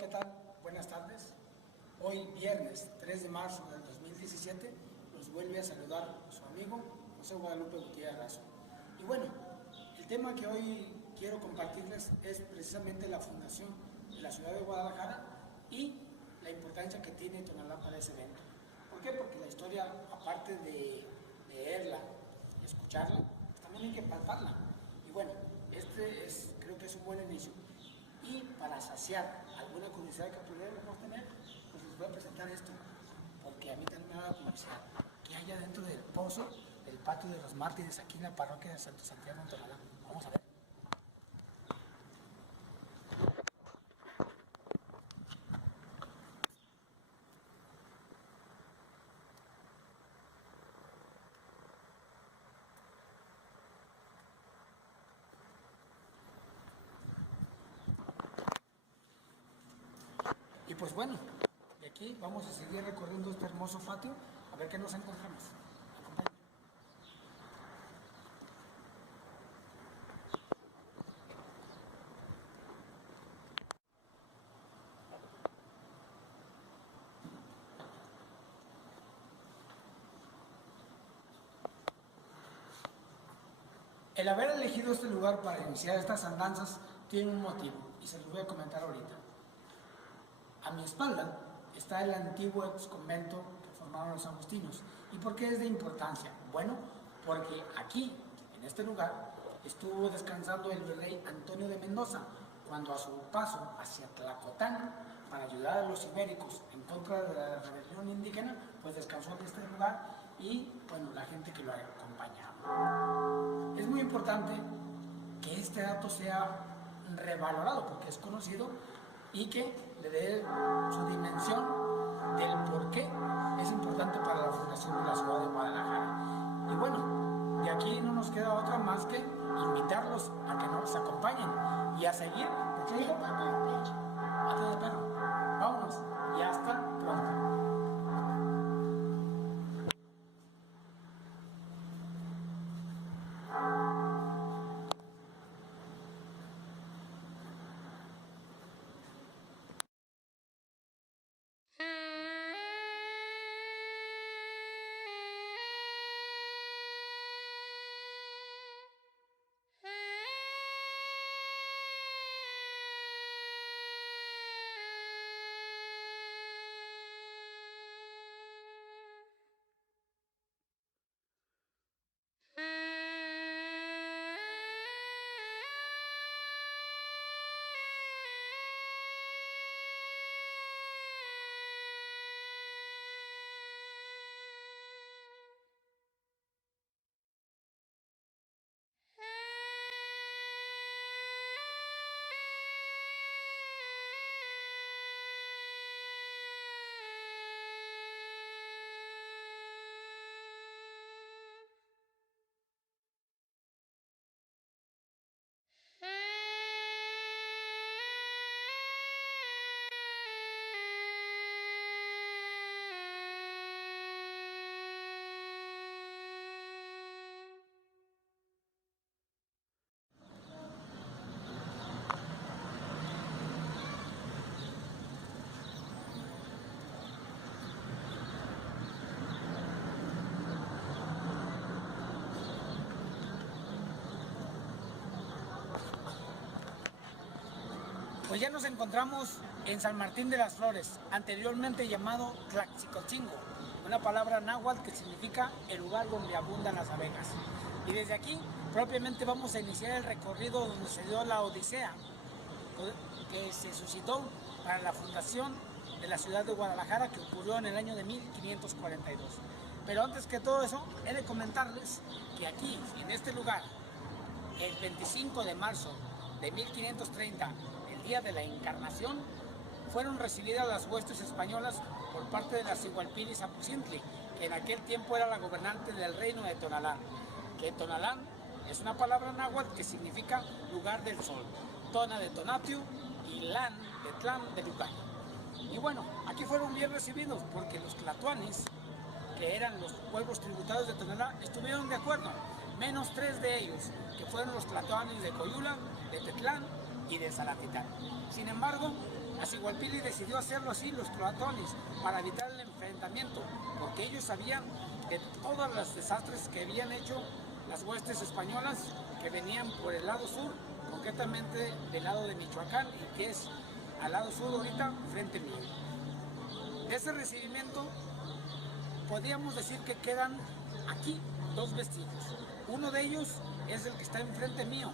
¿qué tal? Buenas tardes. Hoy, viernes 3 de marzo del 2017, nos vuelve a saludar su amigo José Guadalupe Gutiérrez Razo. Y bueno, el tema que hoy quiero compartirles es precisamente la fundación de la ciudad de Guadalajara y la importancia que tiene Tonalá para ese evento. ¿Por qué? Porque la historia, aparte de leerla y escucharla, pues también hay que palparla. Y bueno, creo que es un buen inicio. Y para saciar alguna curiosidad que pudiéramos tener, pues les voy a presentar esto, porque a mí también me da curiosidad. ¿Qué hay adentro del pozo del patio de los mártires aquí en la parroquia de Santo Santiago en Tonalá? Vamos a ver. Y pues bueno, de aquí vamos a seguir recorriendo este hermoso patio a ver qué nos encontramos. Acompáñenme. El haber elegido este lugar para iniciar estas andanzas tiene un motivo y se los voy a comentar ahorita. A mi espalda está el antiguo ex convento que formaron los agustinos. ¿Y por qué es de importancia? Bueno, porque aquí, en este lugar, estuvo descansando el virrey Antonio de Mendoza, cuando a su paso hacia Tlacotán, para ayudar a los ibéricos en contra de la rebelión indígena, pues descansó en este lugar y, bueno, la gente que lo acompañaba. Es muy importante que este dato sea revalorado, porque es conocido, y que le dé su dimensión del por qué es importante para la fundación de la ciudad de Guadalajara. Y bueno, de aquí no nos queda otra más que invitarlos a que nos acompañen y a seguir. ¿Qué dijo? Pato de perro. Vámonos y hasta pronto. Pues ya nos encontramos en San Martín de las Flores, anteriormente llamado Tlaxicotzingo, una palabra náhuatl que significa el lugar donde abundan las abejas. Y desde aquí propiamente vamos a iniciar el recorrido donde se dio la Odisea, que se suscitó para la fundación de la ciudad de Guadalajara, que ocurrió en el año de 1542. Pero antes que todo eso, he de comentarles que aquí, en este lugar, el 25 de marzo de 1530, el día de la Encarnación, fueron recibidas las huestes españolas por parte de la Sigualpilli Apucintli, que en aquel tiempo era la gobernante del reino de Tonalá, que Tonalá es una palabra náhuatl que significa lugar del sol, Tona de Tonatiuh y Lan de Tlán de lugar. Y bueno, aquí fueron bien recibidos porque los tlatoanes, que eran los pueblos tributarios de Tonalá, estuvieron de acuerdo, menos 3 de ellos, que fueron los tlatoanes de Coyula, de Tetlán y de Salatitán. Sin embargo, Acihualpilli decidió hacerlo así, los tlatoanis, para evitar el enfrentamiento, porque ellos sabían de todos los desastres que habían hecho las huestes españolas que venían por el lado sur, concretamente del lado de Michoacán, y que es al lado sur ahorita, frente mío. De ese recibimiento, podríamos decir que quedan aquí dos vestigios. Uno de ellos es el que está enfrente mío,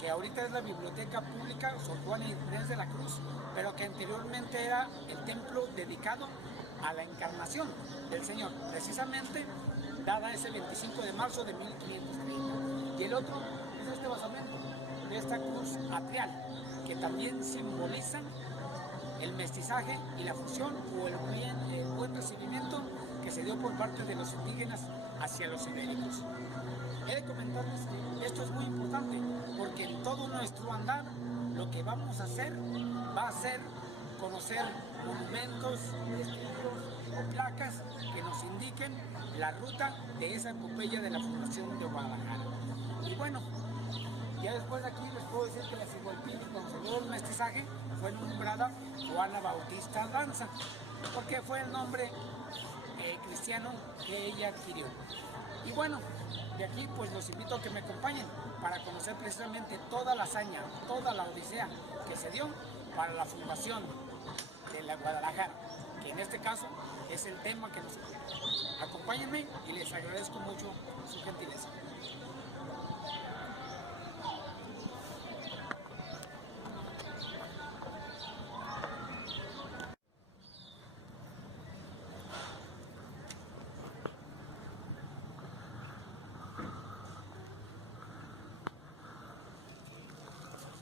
que ahorita es la Biblioteca Pública Sor Juana Inés de la Cruz, pero que anteriormente era el templo dedicado a la encarnación del Señor, precisamente dada ese 25 de marzo de 1530. Y el otro es este basamento de esta cruz atrial, que también simboliza el mestizaje y la fusión o el buen recibimiento que se dio por parte de los indígenas hacia los ibéricos. He de comentarles que esto es muy importante, porque en todo nuestro andar lo que vamos a hacer va a ser conocer monumentos, vestigios o placas que nos indiquen la ruta de esa epopeya de la fundación de Guadalajara. Y bueno, ya después de aquí les puedo decir que la Acihualpilli, cuando se dio el mestizaje, fue nombrada Juana Bautista Lanza, porque fue el nombre cristiano que ella adquirió. Y bueno, de aquí pues los invito a que me acompañen para conocer precisamente toda la hazaña, toda la odisea que se dio para la fundación de la Guadalajara, que en este caso es el tema que nos ocupa. Acompáñenme y les agradezco mucho su gentileza.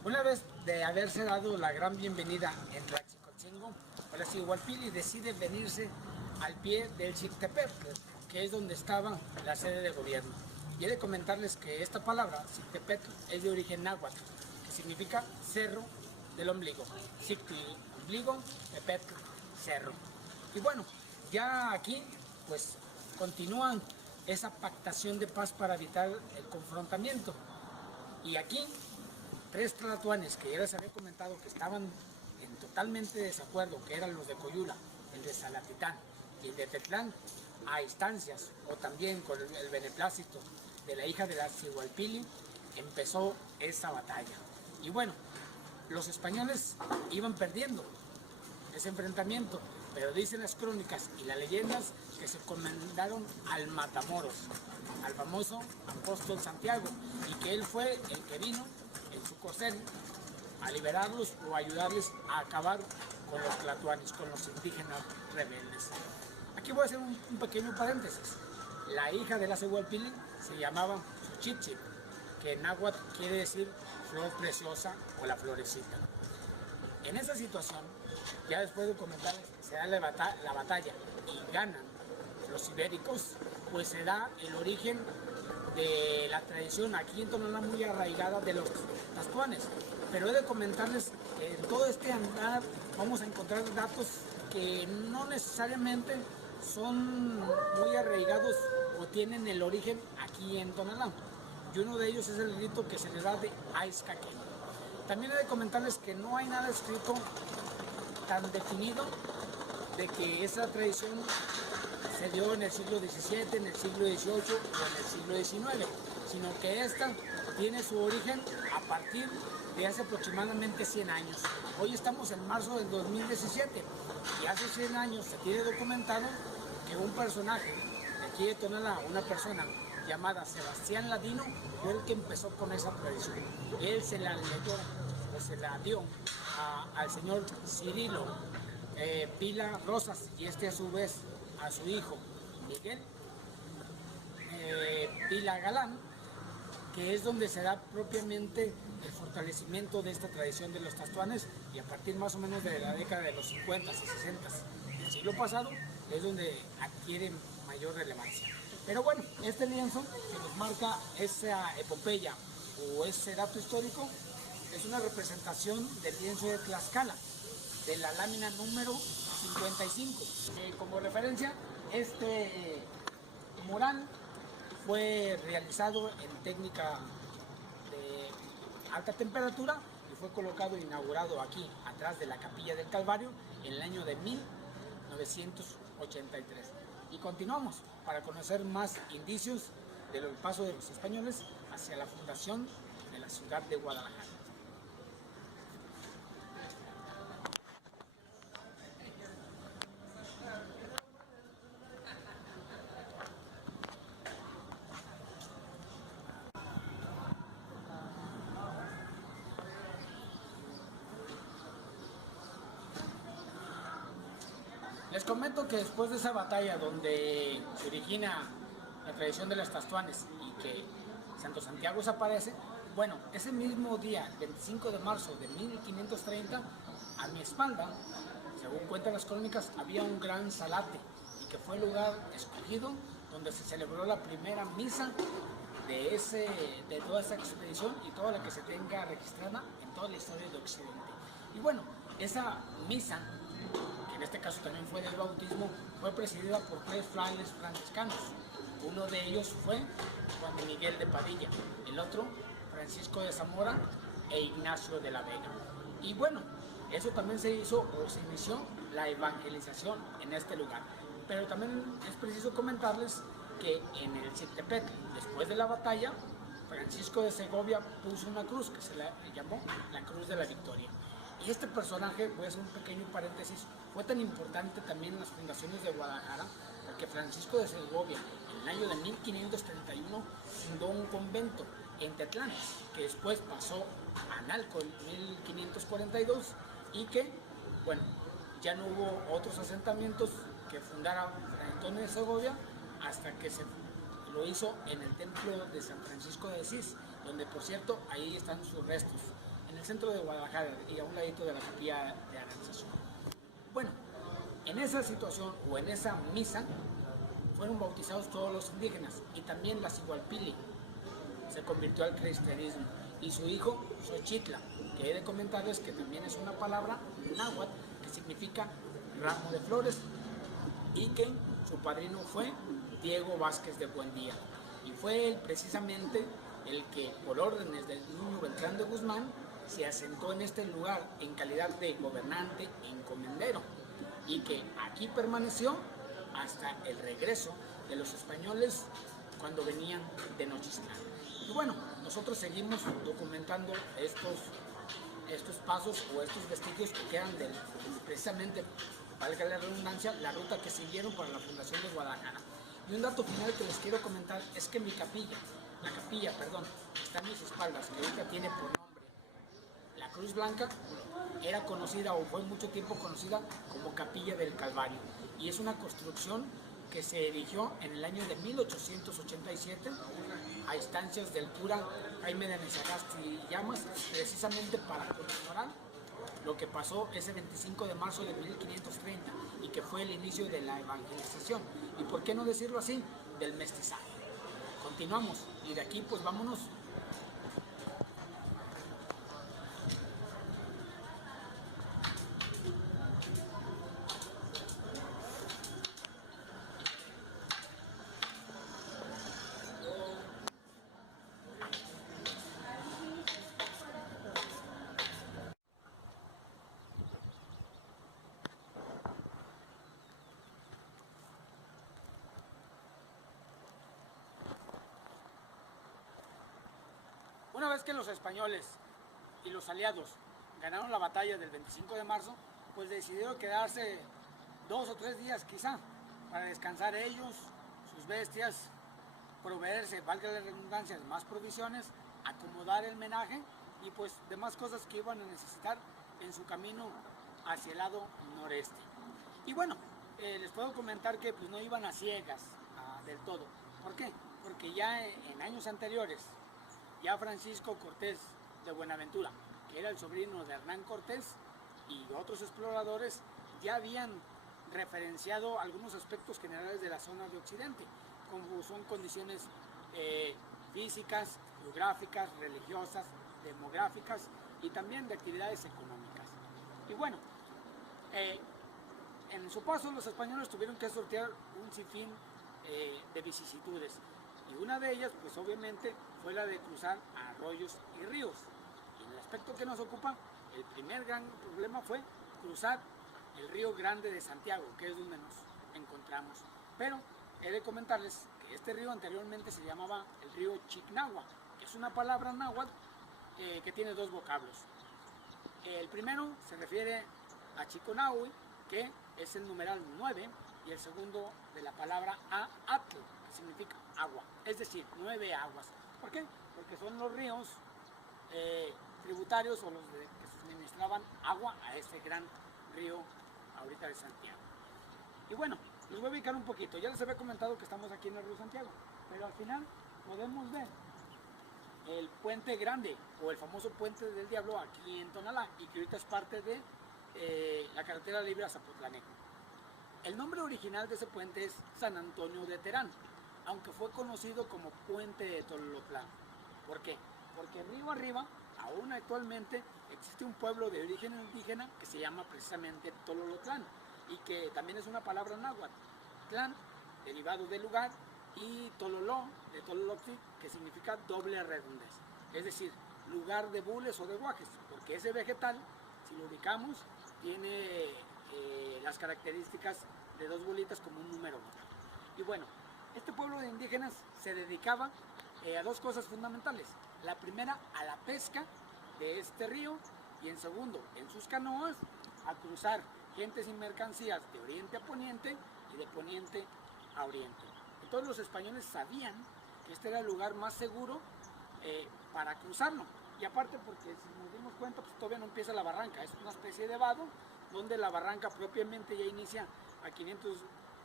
Una vez de haberse dado la gran bienvenida en Tlaxicotzingo, la Acihualpilli decide venirse al pie del Xictepetl, que es donde estaba la sede de gobierno. Y he de comentarles que esta palabra, Xictepetl, es de origen náhuatl, que significa cerro del ombligo. Xictli, ombligo, Tepetl, cerro. Y bueno, ya aquí pues continúan esa pactación de paz para evitar el confrontamiento. Y aquí tres tlatoanes que ya les había comentado que estaban en totalmente desacuerdo, que eran los de Coyula, el de Salatitán y el de Tetlán, a instancias o también con el beneplácito de la hija de la Acihualpilli, empezó esa batalla. Y bueno, los españoles iban perdiendo ese enfrentamiento, pero dicen las crónicas y las leyendas que se encomendaron al Matamoros, al famoso apóstol Santiago, y que él fue el que vino en su corcel a liberarlos o ayudarles a acabar con los tlatoanis, con los indígenas rebeldes. Aquí voy a hacer un pequeño paréntesis. La hija de la Acihualpilli se llamaba Xochitl, que en náhuatl quiere decir flor preciosa o la florecita. En esa situación, ya después de comentarles que se da la batalla y ganan los ibéricos, pues se da el origen de la tradición aquí en Tonalá muy arraigada de los tlatoanes. Pero he de comentarles que en todo este andar vamos a encontrar datos que no necesariamente son muy arraigados o tienen el origen aquí en Tonalá. Y uno de ellos es el rito que se le da de Aizcaquén. También he de comentarles que no hay nada escrito tan definido de que esa tradición se dio en el siglo XVII, en el siglo XVIII o en el siglo XIX, sino que esta tiene su origen a partir de hace aproximadamente 100 años. Hoy estamos en marzo del 2017 y hace 100 años se tiene documentado que un personaje de aquí de Tonalá, una persona llamada Sebastián Ladino, fue el que empezó con esa tradición. Él se la leyó o se la dio al señor Cirilo Pila Rosas, y este a su vez a su hijo Miguel Pila Galán, que es donde se da propiamente el fortalecimiento de esta tradición de los tlatoanes, y a partir más o menos de la década de los 50 y 60 del siglo pasado es donde adquiere mayor relevancia. Pero bueno, este lienzo que nos marca esa epopeya o ese dato histórico es una representación del lienzo de Tlaxcala, de la lámina número 55. Como referencia, este mural fue realizado en técnica de alta temperatura y fue colocado e inaugurado aquí, atrás de la Capilla del Calvario, en el año de 1983. Y continuamos para conocer más indicios del paso de los españoles hacia la fundación de la ciudad de Guadalajara. Les comento que después de esa batalla donde se origina la tradición de las Tastuanes y que Santo Santiago desaparece, bueno, ese mismo día, 25 de marzo de 1530, a mi espalda, según cuentan las crónicas, había un gran salate y que fue el lugar escogido donde se celebró la primera misa de toda esa expedición y toda la que se tenga registrada en toda la historia de Occidente. Y bueno, esa misa, que en este caso también fue del bautismo, fue presidida por 3 frailes franciscanos. Uno de ellos fue Juan Miguel de Padilla, el otro Francisco de Zamora e Ignacio de la Vega. Y bueno, eso también se hizo o se inició la evangelización en este lugar. Pero también es preciso comentarles que en el Citepetl, después de la batalla, Francisco de Segovia puso una cruz que se la llamó la Cruz de la Victoria. Y este personaje, voy a hacer un pequeño paréntesis, fue tan importante también en las fundaciones de Guadalajara, porque Francisco de Segovia, en el año de 1531, fundó un convento en Tetlán, que después pasó a Analco en 1542, y que, bueno, ya no hubo otros asentamientos que fundara Fray Antonio de Segovia, hasta que se lo hizo en el templo de San Francisco de Asís, donde por cierto, ahí están sus restos, en el centro de Guadalajara y a un ladito de la capilla de Aranzazu. Bueno, en esa situación o en esa misa fueron bautizados todos los indígenas y también la Cigualpili se convirtió al cristianismo y su hijo Xochitla, que he de comentarles que también es una palabra náhuatl que significa ramo de flores y que su padrino fue Diego Vázquez de Buendía y fue él precisamente el que por órdenes del Nuño Beltrán de Guzmán se asentó en este lugar en calidad de gobernante encomendero y que aquí permaneció hasta el regreso de los españoles cuando venían de Nochistlán. Y bueno, nosotros seguimos documentando estos pasos o estos vestigios que quedan precisamente, valga la redundancia, la ruta que siguieron para la fundación de Guadalajara. Y un dato final que les quiero comentar es que la capilla, está a mis espaldas, que ahorita tiene por nombre la Cruz Blanca, era conocida o fue mucho tiempo conocida como Capilla del Calvario. Y es una construcción que se erigió en el año de 1887 a instancias del cura Jaime de Anizagasti Llamas, precisamente para conmemorar lo que pasó ese 25 de marzo de 1530 y que fue el inicio de la evangelización. Y por qué no decirlo así, del mestizaje. Continuamos y de aquí pues vámonos. Una vez que los españoles y los aliados ganaron la batalla del 25 de marzo, pues decidieron quedarse 2 o 3 días quizá para descansar ellos, sus bestias, proveerse, valga la redundancia, de más provisiones, acomodar el menaje y pues demás cosas que iban a necesitar en su camino hacia el lado noreste. Y bueno, les puedo comentar que pues no iban a ciegas del todo. ¿Por qué? Porque ya en años anteriores, ya Francisco Cortés de Buenaventura, que era el sobrino de Hernán Cortés, y otros exploradores ya habían referenciado algunos aspectos generales de la zona de Occidente, como son condiciones físicas, geográficas, religiosas, demográficas y también de actividades económicas. Y bueno, en su paso los españoles tuvieron que sortear un sinfín de vicisitudes. Y una de ellas, pues obviamente, fue la de cruzar arroyos y ríos. Y en las aspecto que nos ocupa, el primer gran problema fue cruzar el río Grande de Santiago, que es donde nos encontramos. Pero he de comentarles que este río anteriormente se llamaba el río Chicnahua, que es una palabra náhuatl que tiene dos vocablos. El primero se refiere a Chiconahui, que es el numeral 9, y el segundo de la palabra Aatl, que significa agua, es decir, 9 aguas. ¿Por qué? Porque son los ríos tributarios o los que suministraban agua a este gran río ahorita de Santiago. Y bueno, les voy a ubicar un poquito. Ya les había comentado que estamos aquí en el río Santiago, pero al final podemos ver el Puente Grande o el famoso Puente del Diablo aquí en Tonalá, y que ahorita es parte de la carretera libre a Zapotlanejo. El nombre original de ese puente es San Antonio de Terán, aunque fue conocido como Puente de Tololotlán. ¿Por qué? Porque río arriba, aún actualmente, existe un pueblo de origen indígena que se llama precisamente Tololotlán, y que también es una palabra náhuatl. Tlán, derivado del lugar, y Tololó, de Tololoxi, que significa doble redondez, es decir, lugar de bules o de guajes, porque ese vegetal, si lo ubicamos, tiene las características de dos bolitas como un número 1. Y bueno, este pueblo de indígenas se dedicaba a dos cosas fundamentales. La primera, a la pesca de este río, y en segundo, en sus canoas, a cruzar gentes y mercancías de oriente a poniente y de poniente a oriente. Entonces los españoles sabían que este era el lugar más seguro para cruzarlo. Y aparte porque si nos dimos cuenta, pues todavía no empieza la barranca, es una especie de vado donde la barranca propiamente ya inicia a 500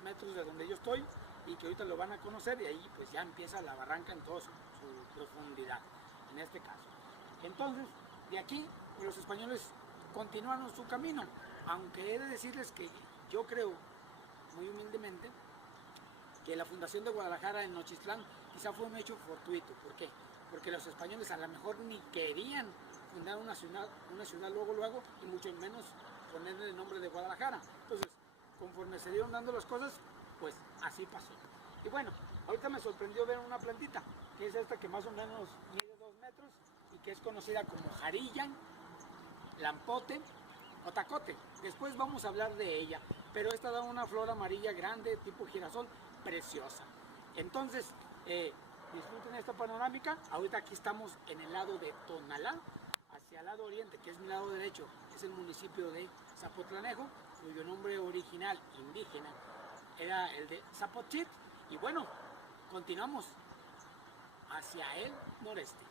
metros de donde yo estoy, y que ahorita lo van a conocer, y ahí pues ya empieza la barranca en toda su profundidad, en este caso. Entonces, de aquí pues, los españoles continuaron su camino, aunque he de decirles que yo creo, muy humildemente, que la fundación de Guadalajara en Nochistlán quizá fue un hecho fortuito. ¿Por qué? Porque los españoles a lo mejor ni querían fundar una ciudad luego, y mucho menos ponerle el nombre de Guadalajara. Entonces, conforme se dieron dando las cosas, pues así pasó. Y bueno, ahorita me sorprendió ver una plantita, que es esta que más o menos mide 2 metros y que es conocida como jarilla, lampote o tacote. Después vamos a hablar de ella, pero esta da una flor amarilla grande, tipo girasol, preciosa. Entonces, disfruten esta panorámica. Ahorita aquí estamos en el lado de Tonalá, hacia el lado oriente, que es mi lado derecho, es el municipio de Zapotlanejo, cuyo nombre original indígena era el de Zapochit. Y bueno, continuamos hacia el noreste.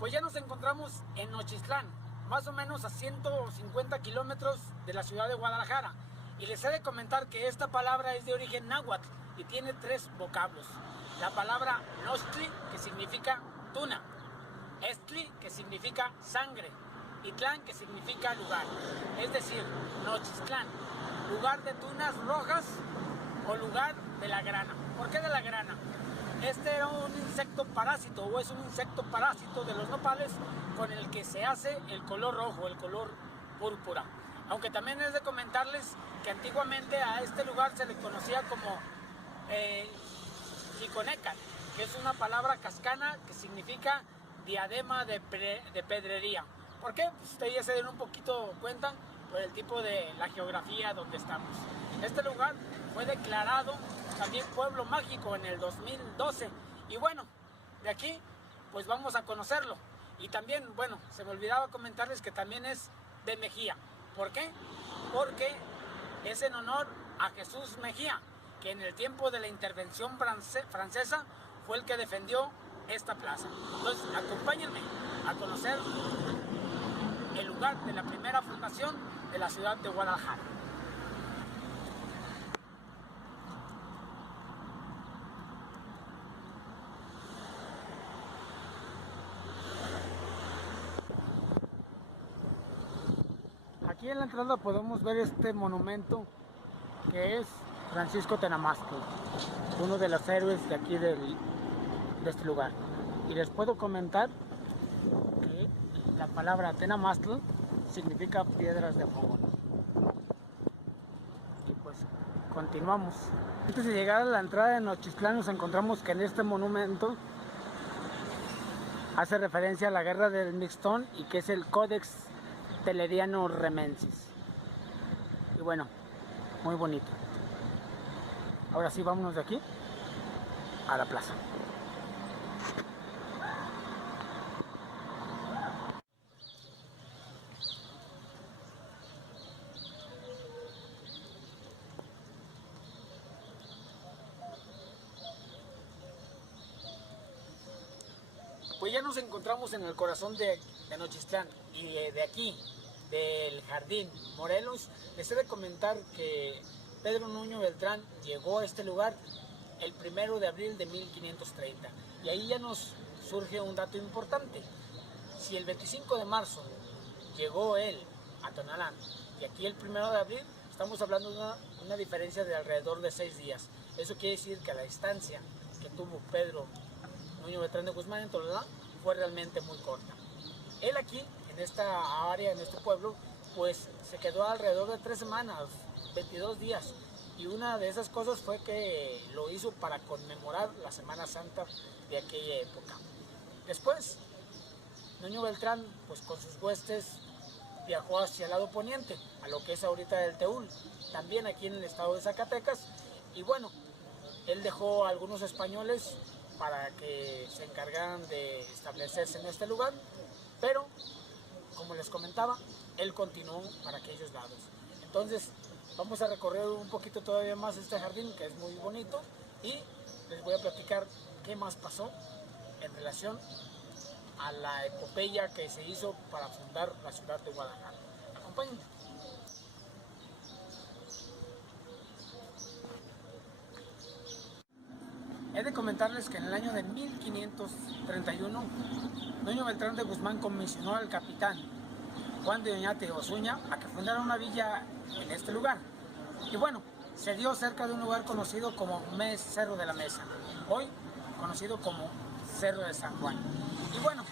Pues ya nos encontramos en Nochistlán, más o menos a 150 kilómetros de la ciudad de Guadalajara. Y les he de comentar que esta palabra es de origen náhuatl y tiene 3 vocablos. La palabra Nochtli, que significa tuna, Estli, que significa sangre, y Tlán, que significa lugar. Es decir, Nochistlán, lugar de tunas rojas o lugar de la grana. ¿Por qué de la grana? Este era un insecto parásito, o es un insecto parásito de los nopales, con el que se hace el color rojo, el color púrpura. Aunque también es de comentarles que antiguamente a este lugar se le conocía como Chiconecal, que es una palabra cascana que significa diadema de pedrería. ¿Por qué? Pues ustedes ya se den un poquito cuenta por el tipo de la geografía donde estamos. Este lugar fue declarado también pueblo mágico en el 2012. Y bueno, de aquí pues vamos a conocerlo. Y también, bueno, se me olvidaba comentarles que también es de Mejía. ¿Por qué? Porque es en honor a Jesús Mejía, que en el tiempo de la intervención francesa fue el que defendió esta plaza. Entonces, acompáñenme a conocer el lugar de la primera fundación de la ciudad de Guadalajara. Aquí en la entrada podemos ver este monumento que es Francisco Tenamastl, uno de los héroes de aquí de este lugar. Y les puedo comentar que la palabra Tenamastl significa piedras de fogón. Y pues continuamos. Antes de llegar a la entrada de Nochistlán nos encontramos que en este monumento hace referencia a la guerra del Mixtón y que es el Codex Teleriano Remensis. Y bueno, muy bonito. Ahora sí, vámonos de aquí a la plaza. Pues ya nos encontramos en el corazón de Nochistlán y de aquí, del Jardín Morelos. Les he de comentar que Pedro Nuño Beltrán llegó a este lugar el 1 de abril de 1530. Y ahí ya nos surge un dato importante. Si el 25 de marzo llegó él a Tonalá y aquí el 1 de abril, estamos hablando de una diferencia de alrededor de 6 días. Eso quiere decir que la distancia que tuvo Pedro Nuño Beltrán de Guzmán en Tonalá fue realmente muy corta. Él aquí, en esta área, en este pueblo, pues se quedó alrededor de 3 semanas, 22 días. Y una de esas cosas fue que lo hizo para conmemorar la Semana Santa de aquella época. Después, Nuño Beltrán, pues con sus huestes, viajó hacia el lado poniente, a lo que es ahorita el Teúl, también aquí en el estado de Zacatecas. Y bueno, él dejó a algunos españoles para que se encargaran de establecerse en este lugar, pero como les comentaba, él continuó para aquellos lados. Entonces vamos a recorrer un poquito todavía más este jardín, que es muy bonito, y les voy a platicar qué más pasó en relación a la epopeya que se hizo para fundar la ciudad de Guadalajara. Acompáñenme. He de comentarles que en el año de 1531, Nuño Beltrán de Guzmán comisionó al capitán Juan de Oñate Osuña a que fundara una villa en este lugar. Y bueno, se dio cerca de un lugar conocido como Cerro de la Mesa, hoy conocido como Cerro de San Juan. Y bueno,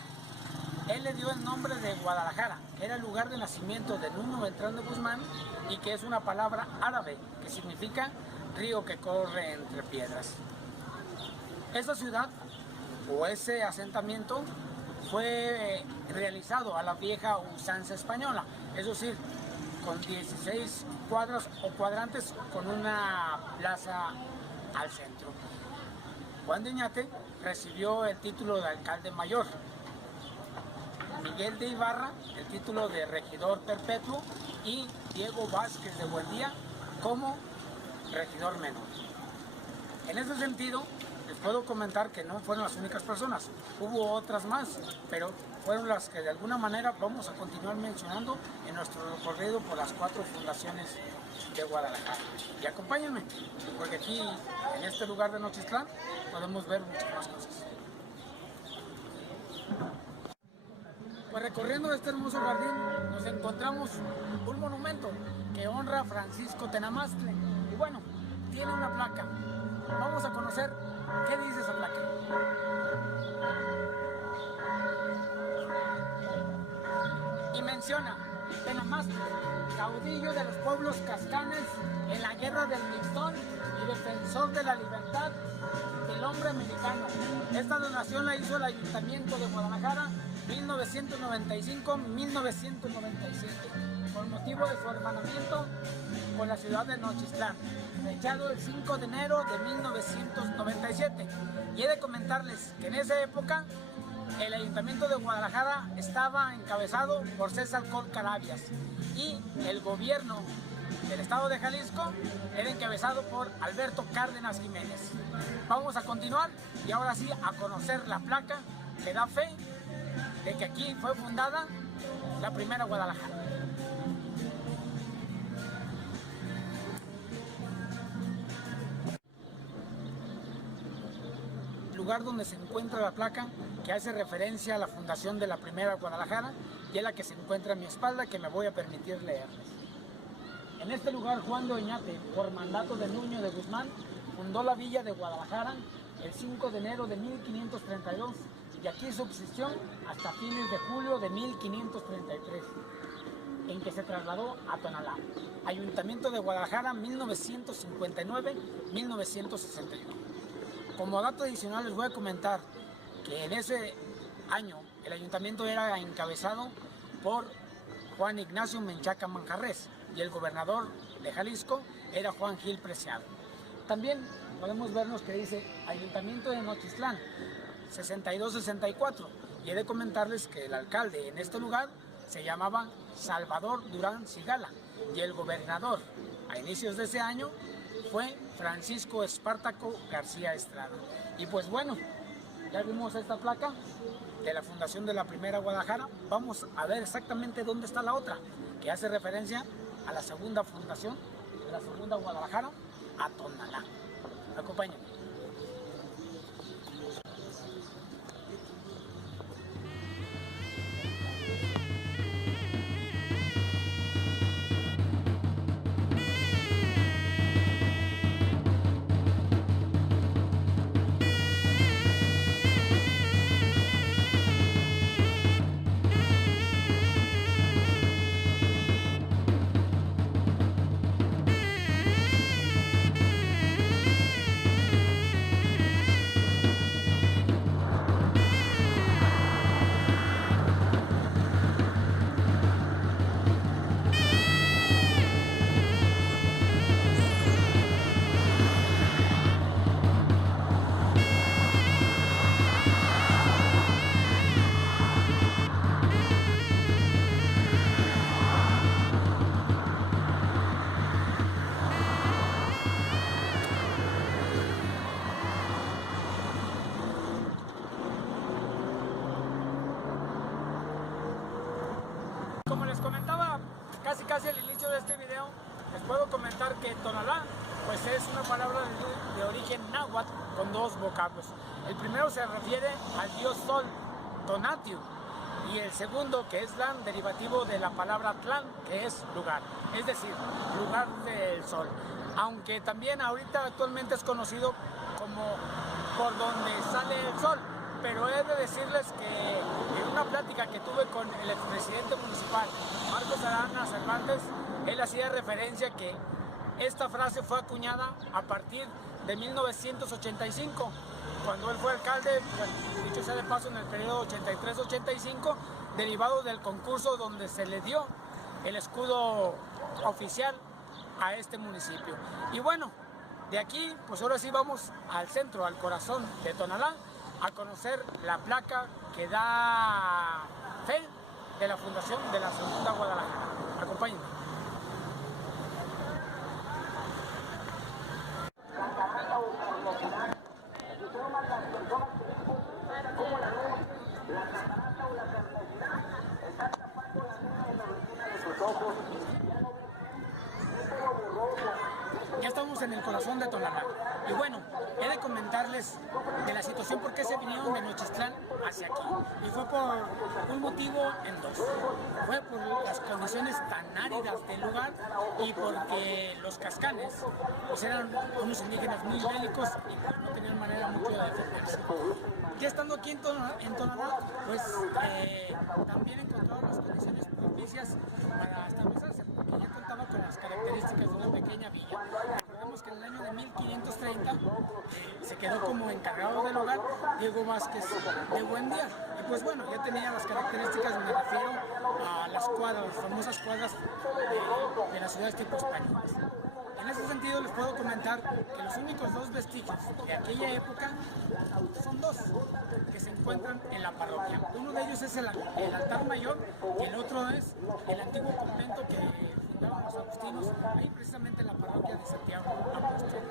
él le dio el nombre de Guadalajara, que era el lugar de nacimiento de Nuño Beltrán de Guzmán y que es una palabra árabe que significa río que corre entre piedras. Esta ciudad o ese asentamiento fue realizado a la vieja usanza española, es decir, con 16 cuadras o cuadrantes con una plaza al centro. Juan de Oñate recibió el título de alcalde mayor, Miguel de Ibarra el título de regidor perpetuo y Diego Vázquez de Buendía como regidor menor. En ese sentido, les puedo comentar que no fueron las únicas personas, hubo otras más, pero fueron las que de alguna manera vamos a continuar mencionando en nuestro recorrido por las 4 fundaciones de Guadalajara. Y acompáñenme, porque aquí, en este lugar de Nochistlán, podemos ver muchas más cosas. Pues recorriendo este hermoso jardín, nos encontramos un monumento que honra a Francisco Tenamastl. Y bueno, tiene una placa. Vamos a conocer qué dice esa placa. Y menciona: Tenamastl, caudillo de los pueblos cascanes en la guerra del Mixtón y defensor de la libertad del hombre americano. Esta donación la hizo el Ayuntamiento de Guadalajara 1995-1997. con motivo de su hermanamiento con la ciudad de Nochistlán, fechado el 5 de enero de 1997. Y he de comentarles que en esa época el Ayuntamiento de Guadalajara estaba encabezado por César Coll Carabias y el gobierno del estado de Jalisco era encabezado por Alberto Cárdenas Jiménez. Vamos a continuar y ahora sí a conocer la placa que da fe de que aquí fue fundada la primera Guadalajara. Lugar donde se encuentra la placa que hace referencia a la fundación de la primera Guadalajara y es la que se encuentra a mi espalda, que me voy a permitir leerles. En este lugar, Juan de Oñate, por mandato de Nuño de Guzmán, fundó la villa de Guadalajara el 5 de enero de 1532 y aquí subsistió hasta fines de julio de 1533, en que se trasladó a Tonalá. Ayuntamiento de Guadalajara 1959-1961. Como dato adicional les voy a comentar que en ese año el ayuntamiento era encabezado por Juan Ignacio Menchaca Manjarrés y el gobernador de Jalisco era Juan Gil Preciado. También podemos vernos que dice Ayuntamiento de Nochistlán 62-64 y he de comentarles que el alcalde en este lugar se llamaba Salvador Durán Sigala y el gobernador a inicios de ese año fue Francisco Espartaco García Estrada. Y pues bueno, ya vimos esta placa de la fundación de la primera Guadalajara. Vamos a ver exactamente dónde está la otra, que hace referencia a la segunda fundación de la segunda Guadalajara, a Tonalá. Acompáñenme. Como les comentaba casi al inicio de este video, les puedo comentar que Tonalá pues es una palabra de origen náhuatl con dos vocablos. El primero se refiere al dios sol, Tonatiuh, y el segundo, que es Tlán, derivativo de la palabra Tlán, que es lugar, es decir, lugar del sol. Aunque también ahorita actualmente es conocido como por donde sale el sol. Pero he de decirles que en una plática que tuve con el expresidente municipal, Marcos Arana Cervantes, él hacía referencia que esta frase fue acuñada a partir de 1985, cuando él fue alcalde, dicho sea de paso, en el periodo 83-85, derivado del concurso donde se le dio el escudo oficial a este municipio. Y bueno, de aquí, pues ahora sí vamos al centro, al corazón de Tonalá, a conocer la placa que da fe de la fundación de la segunda Guadalajara. Acompáñenme. Ya estamos en el corazón de Tonalá. Y bueno, he de comentarles de la situación por qué se vinieron de Nochistlán hacia aquí. Y fue por un motivo en dos. Fue por las condiciones tan áridas del lugar y porque los cascanes pues eran unos indígenas muy bélicos y pues no tenían manera mucho de defenderse. Ya estando aquí en Tonalá, pues también encontraron las condiciones propicias para establecerse, porque ya contaba con las características de una pequeña villa. Recordemos que en el año de 1530 se quedó como encargado del hogar Diego Vázquez de Buendía. Y pues bueno, ya tenía las características, me refiero a las cuadras, las famosas cuadras de las ciudades tipo españolas. En ese sentido les puedo comentar que los únicos dos vestigios de aquella época son dos que se encuentran en la parroquia. Uno de ellos es el altar mayor y el otro es el antiguo convento que fundaron los agustinos ahí precisamente en la parroquia de Santiago Apóstol.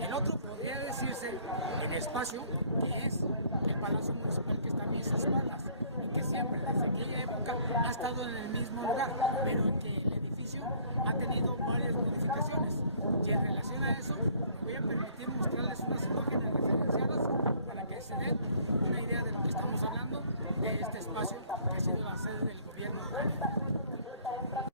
El otro podría decirse en espacio que es el Palacio Municipal que está a mis espaldas y que siempre desde aquella época ha estado en el mismo lugar, pero en que el edificio ha tenido varias modificaciones. Y en relación a eso, me voy a permitir mostrarles unas imágenes referenciadas para que se den una idea de lo que estamos hablando, de este espacio que ha sido la sede del gobierno de Canadá.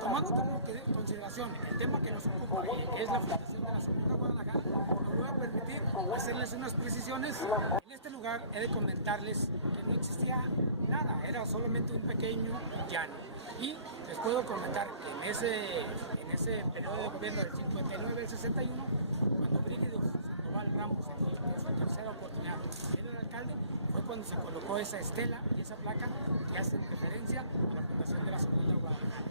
Tomando como consideración el tema que nos ocupa, que es la fundación de la Segunda Guadalajara, me voy a permitir hacerles unas precisiones. En este lugar he de comentarles que no existía nada, era solamente un pequeño llano. Y les puedo comentar que en ese periodo de gobierno del 59 al 61, cuando Brígido Sandoval Ramos, en su tercera oportunidad, era el alcalde, fue cuando se colocó esa estela y esa placa que hacen referencia a la fundación de la Segunda Guadalajara.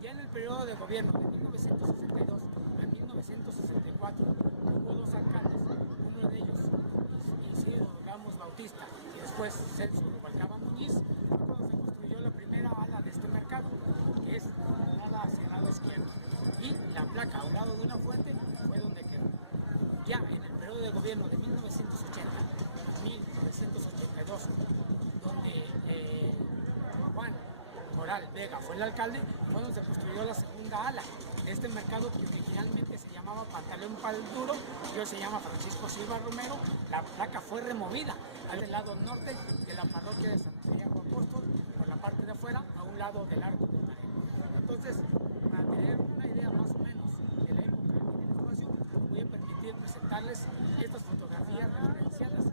Ya en el periodo de gobierno de 1962 a 1964 hubo dos alcaldes, uno de ellos Isidro Ramos Bautista y después Celso Rubalcaba Muñiz, cuando se construyó la primera ala de este mercado, que es la ala hacia el lado izquierdo. Y la placa a un lado de una fuente fue donde quedó. Ya en el periodo de gobierno de 1980 a 1982, donde Juan Coral Vega fue el alcalde, fue donde se construyó la segunda ala de este mercado que originalmente se llamaba Pantaleón Palduro, y hoy se llama Francisco Silva Romero. La placa fue removida al lado norte de la parroquia de Santiago Apóstol, por la parte de afuera, a un lado del arco botanero. Entonces, para tener una idea más o menos de la época y del espacio, voy a permitir presentarles estas fotografías referenciadas.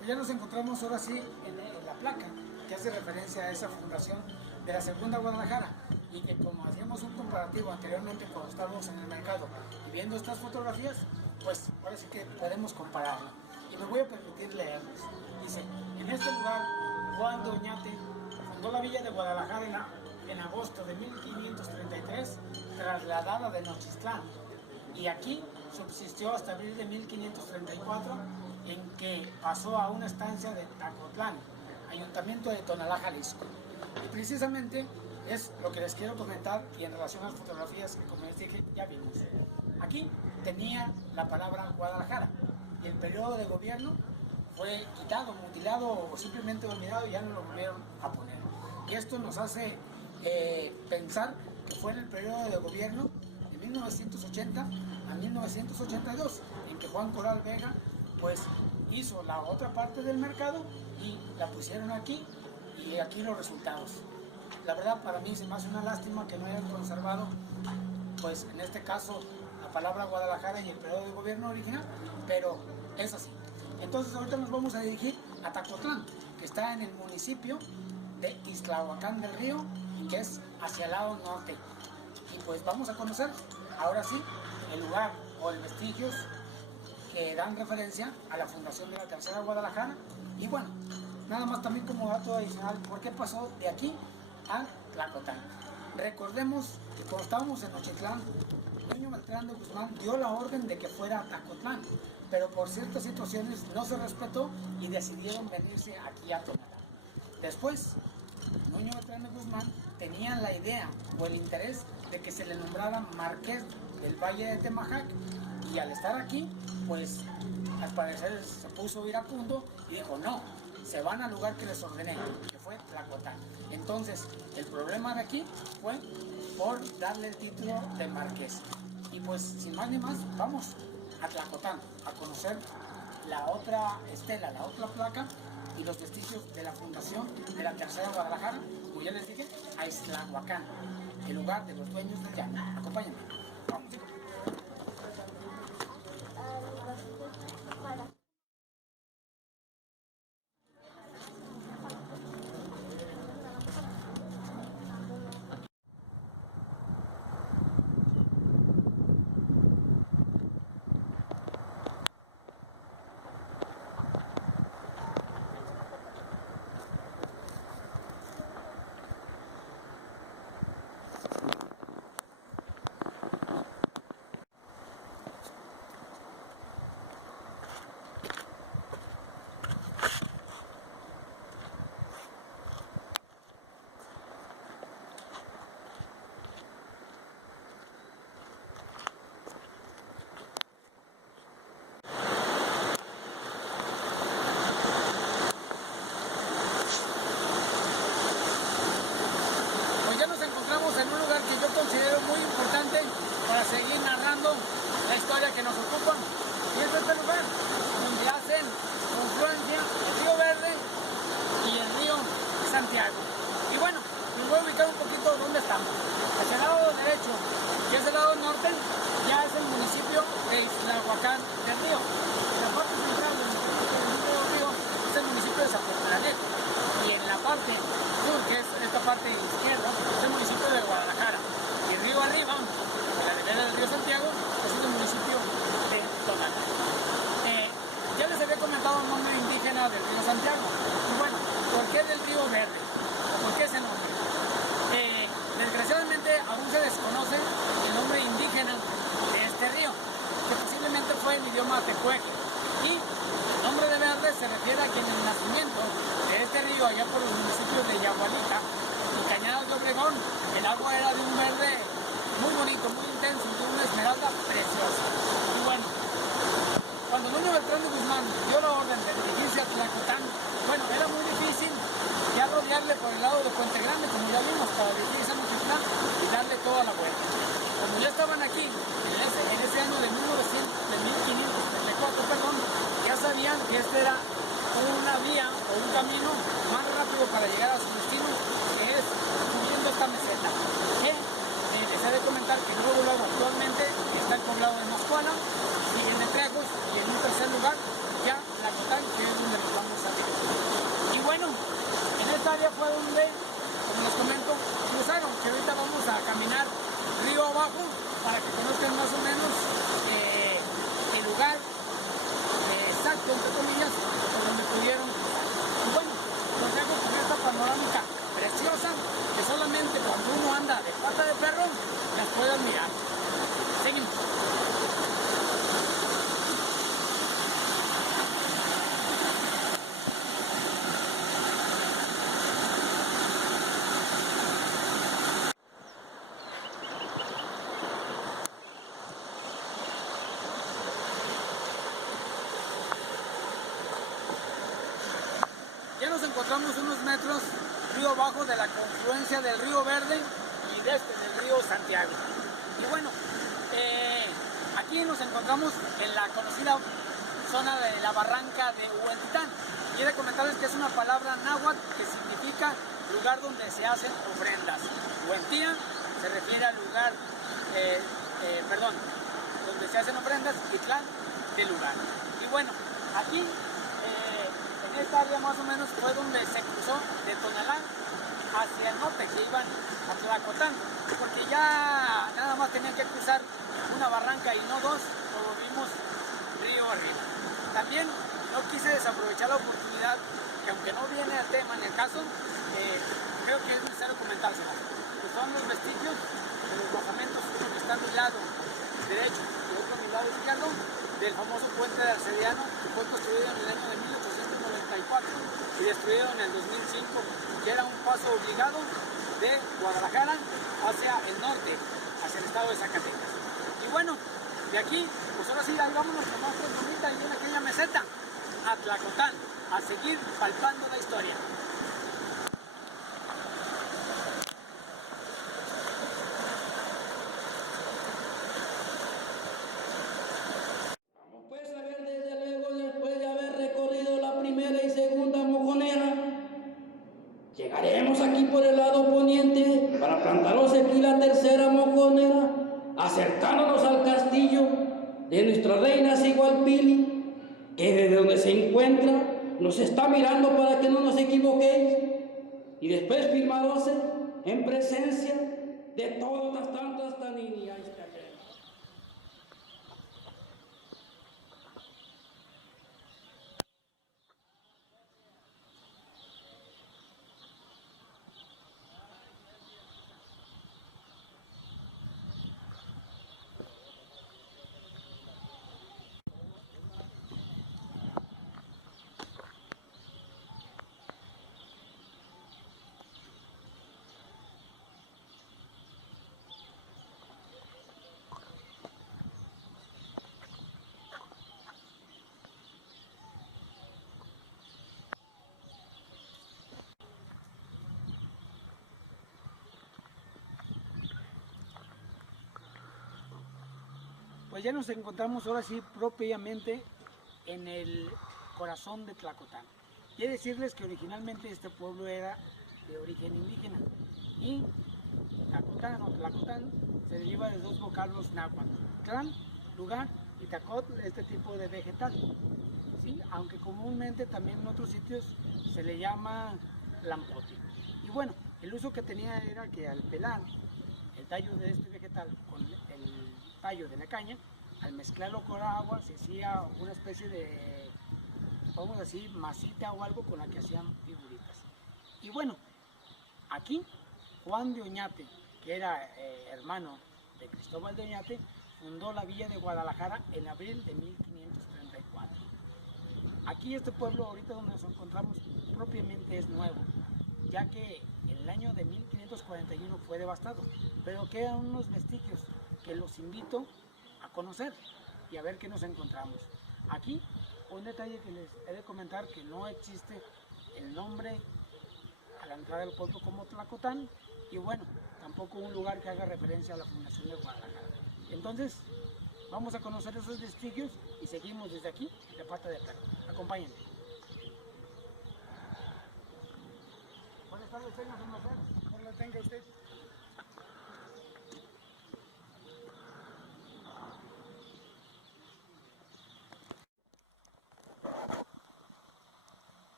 Pues ya nos encontramos ahora sí en la placa que hace referencia a esa fundación de la Segunda Guadalajara, y que como hacíamos un comparativo anteriormente cuando estábamos en el mercado y viendo estas fotografías, pues ahora sí que podemos compararlo. Y me voy a permitir leerles. Dice: en este lugar Juan de Oñate fundó la villa de Guadalajara en agosto de 1533, trasladada de Nochistlán, y aquí subsistió hasta abril de 1534, en que pasó a una estancia de Tacotlán, ayuntamiento de Tonalá, Jalisco. Y precisamente es lo que les quiero comentar, y en relación a las fotografías que, como les dije, ya vimos. Aquí tenía la palabra Guadalajara, y el periodo de gobierno fue quitado, mutilado o simplemente olvidado, y ya no lo volvieron a poner. Y esto nos hace pensar que fue en el periodo de gobierno de 1980 a 1982, en que Juan Corral Vega pues hizo la otra parte del mercado y la pusieron aquí, y aquí los resultados. La verdad, para mí se me hace una lástima que no hayan conservado, pues en este caso, la palabra Guadalajara y el periodo de gobierno original, pero es así. Entonces ahorita nos vamos a dirigir a Tacotlán, que está en el municipio de Ixtlahuacán del Río, que es hacia el lado norte. Y pues vamos a conocer ahora sí el lugar o los vestigios que dan referencia a la fundación de la Tercera Guadalajara. Y bueno, nada más también como dato adicional, ¿por qué pasó de aquí a Tlacotlán? Recordemos que cuando estábamos en Nochitlán, Nuño Beltrán de Guzmán dio la orden de que fuera a Tacotlán, pero por ciertas situaciones no se respetó y decidieron venirse aquí a Tonalá. Después, Nuño Beltrán de Guzmán tenía la idea o el interés de que se le nombrara marqués del Valle de Temajac, y al estar aquí, pues al parecer se puso iracundo y dijo: no, se van al lugar que les ordené, que fue Tlacotlán. Entonces, el problema de aquí fue por darle el título de marqués. Y pues, sin más ni más, vamos a Tlacotlán a conocer la otra estela, la otra placa y los vestigios de la fundación de la Tercera Guadalajara, como ya les dije, a Ixtlahuacán, el lugar de los dueños del llano. Acompáñenme. Vamos. Para seguir narrando la historia que nos ocupa, y es este lugar donde hacen confluencia el río Verde y el río Santiago. Y bueno, les voy a ubicar un poquito dónde estamos. Hacia el lado derecho, que es el lado norte, ya es el municipio de Ixtlahuacán del Río. La parte central del municipio del río es el municipio de Zapotlán, y en la parte sur, que es esta parte izquierda, es el municipio de Guadalajara. Y el río arriba, la ribera del río Santiago, es el municipio de Tonalá. Ya les había comentado el nombre indígena del río Santiago. Y bueno, ¿por qué del río Verde? ¿Por qué ese nombre? Desgraciadamente aún se desconoce el nombre indígena de este río, que posiblemente fue el idioma tecueque. Y el nombre de Verde se refiere a que en el nacimiento de este río, allá por los municipios de Yagualita y Cañadas de Obregón, el agua era de un verde muy bonito, muy intenso, de una esmeralda preciosa. esta era una vía o un camino más rápido para llegar a su destino, que es subiendo esta meseta. Que les he de comentar que luego actualmente está el poblado de Moscuala, siguen de Trejos y en un tercer lugar ya Tlacotán, que es donde nos vamos a ver. Y bueno, en esta área fue donde, como les comento, cruzaron, que ahorita vamos a caminar río abajo para que conozcan más o menos el lugar exacto, entre comillas, por donde pudieron cruzar. Y bueno, los dejo con esta panorámica preciosa que solamente cuando uno anda de pata de perro las puede admirar. Seguimos. Ya nos encontramos unos metros río abajo de la confluencia del río Verde y del río Santiago. Y bueno, aquí nos encontramos en la conocida zona de la barranca de Huentitán. Quiero comentarles que es una palabra náhuatl que significa lugar donde se hacen ofrendas. Huentía se refiere al lugar, donde se hacen ofrendas, y Tlán, del lugar. Y bueno, aquí en esta área más o menos fue donde se cruzó de Tonalá hacia el norte, que iban a Tlacotán, porque ya nada más tenían que cruzar una barranca y no dos, como vimos río arriba. También no quise desaprovechar la oportunidad, que aunque no viene al tema en el caso, creo que es necesario comentárselo, que son los vestigios de los basamentos, uno que está a mi lado derecho y otro a mi lado izquierdo, del famoso puente de Arcediano, que fue construido en el año de 1894 y destruido en el 2005, que era un paso obligado de Guadalajara hacia el norte, hacia el estado de Zacatecas. Y bueno, de aquí, pues ahora sí, ahí vámonos con más bonita y en aquella meseta, a Tlacotán, a seguir palpando la historia. Llegaremos aquí por el lado poniente para plantaros aquí la tercera mojonera, acercándonos al castillo de nuestra reina Sigualpili, que desde donde se encuentra nos está mirando para que no nos equivoquéis, y después firmaros en presencia de todas las tantas niñas que aquí. Pues ya nos encontramos ahora sí propiamente en el corazón de Tlacotán. Quiero decirles que originalmente este pueblo era de origen indígena y Tlacotán se deriva de dos vocablos náhuatl, Tlán, lugar, y Tacotl, este tipo de vegetal. ¿Sí? Aunque comúnmente también en otros sitios se le llama lampote. Y bueno, el uso que tenía era que al pelar el tallo de este vegetal con el tallo de la caña, al mezclarlo con agua se hacía una especie de, vamos a decir, masita o algo con la que hacían figuritas. Y bueno, aquí Juan de Oñate, que era hermano de Cristóbal de Oñate, fundó la villa de Guadalajara en abril de 1534. Aquí este pueblo ahorita donde nos encontramos propiamente es nuevo, ya que en el año de 1541 fue devastado, pero quedan unos vestigios que los invito a conocer y a ver qué nos encontramos. Aquí un detalle que les he de comentar, que no existe el nombre a la entrada del pueblo como Tlacotán, y bueno, tampoco un lugar que haga referencia a la fundación de Guadalajara. Entonces, Vamos a conocer esos vestigios y seguimos desde aquí de Pata de Perro. Acompáñenme. Buenas tardes, señor Merced. ¿Cómo lo tenga usted?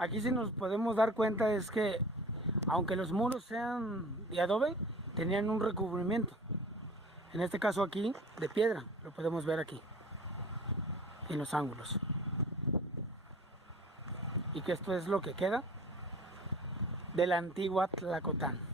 Aquí sí nos podemos dar cuenta es que aunque los muros sean de adobe, tenían un recubrimiento. En este caso aquí de piedra, lo podemos ver aquí, en los ángulos. Y que esto es lo que queda de la antigua Tlacotán.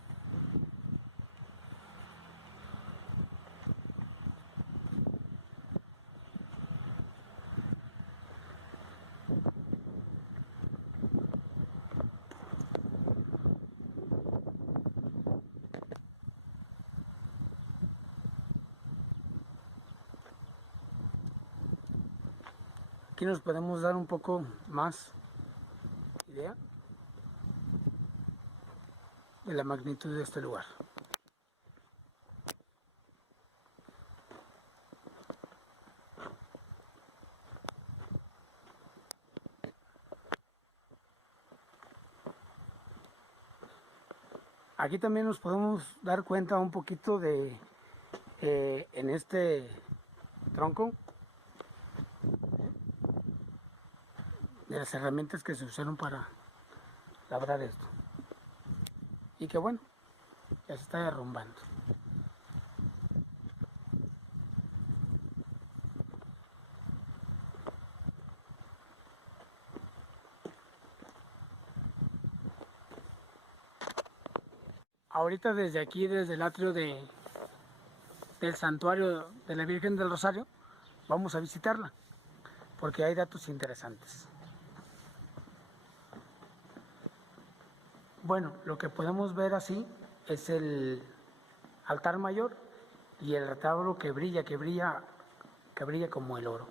Aquí nos podemos dar un poco más idea de la magnitud de este lugar. Aquí también nos podemos dar cuenta un poquito de en este tronco de las herramientas que se usaron para labrar esto, y que bueno, ya se está derrumbando. Ahorita desde aquí, desde el atrio del santuario de la Virgen del Rosario, vamos a visitarla porque hay datos interesantes. Bueno, lo que podemos ver así es el altar mayor y el retablo que brilla como el oro.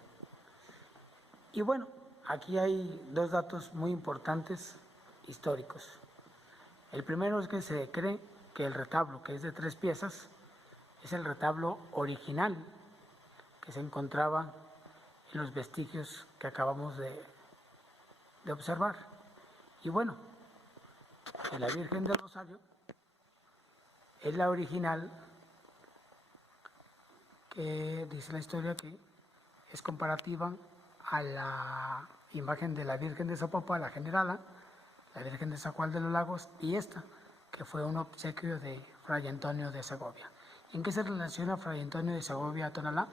Y bueno, aquí hay dos datos muy importantes históricos. El primero es que se cree que el retablo, que es de 3 piezas, es el retablo original que se encontraba en los vestigios que acabamos de observar. Y bueno, que la Virgen del Rosario es la original, que dice la historia que es comparativa a la imagen de la Virgen de Zapopan, la generala, la Virgen de Zacual de los Lagos, y esta, que fue un obsequio de Fray Antonio de Segovia. ¿En qué se relaciona Fray Antonio de Segovia a Tonalá?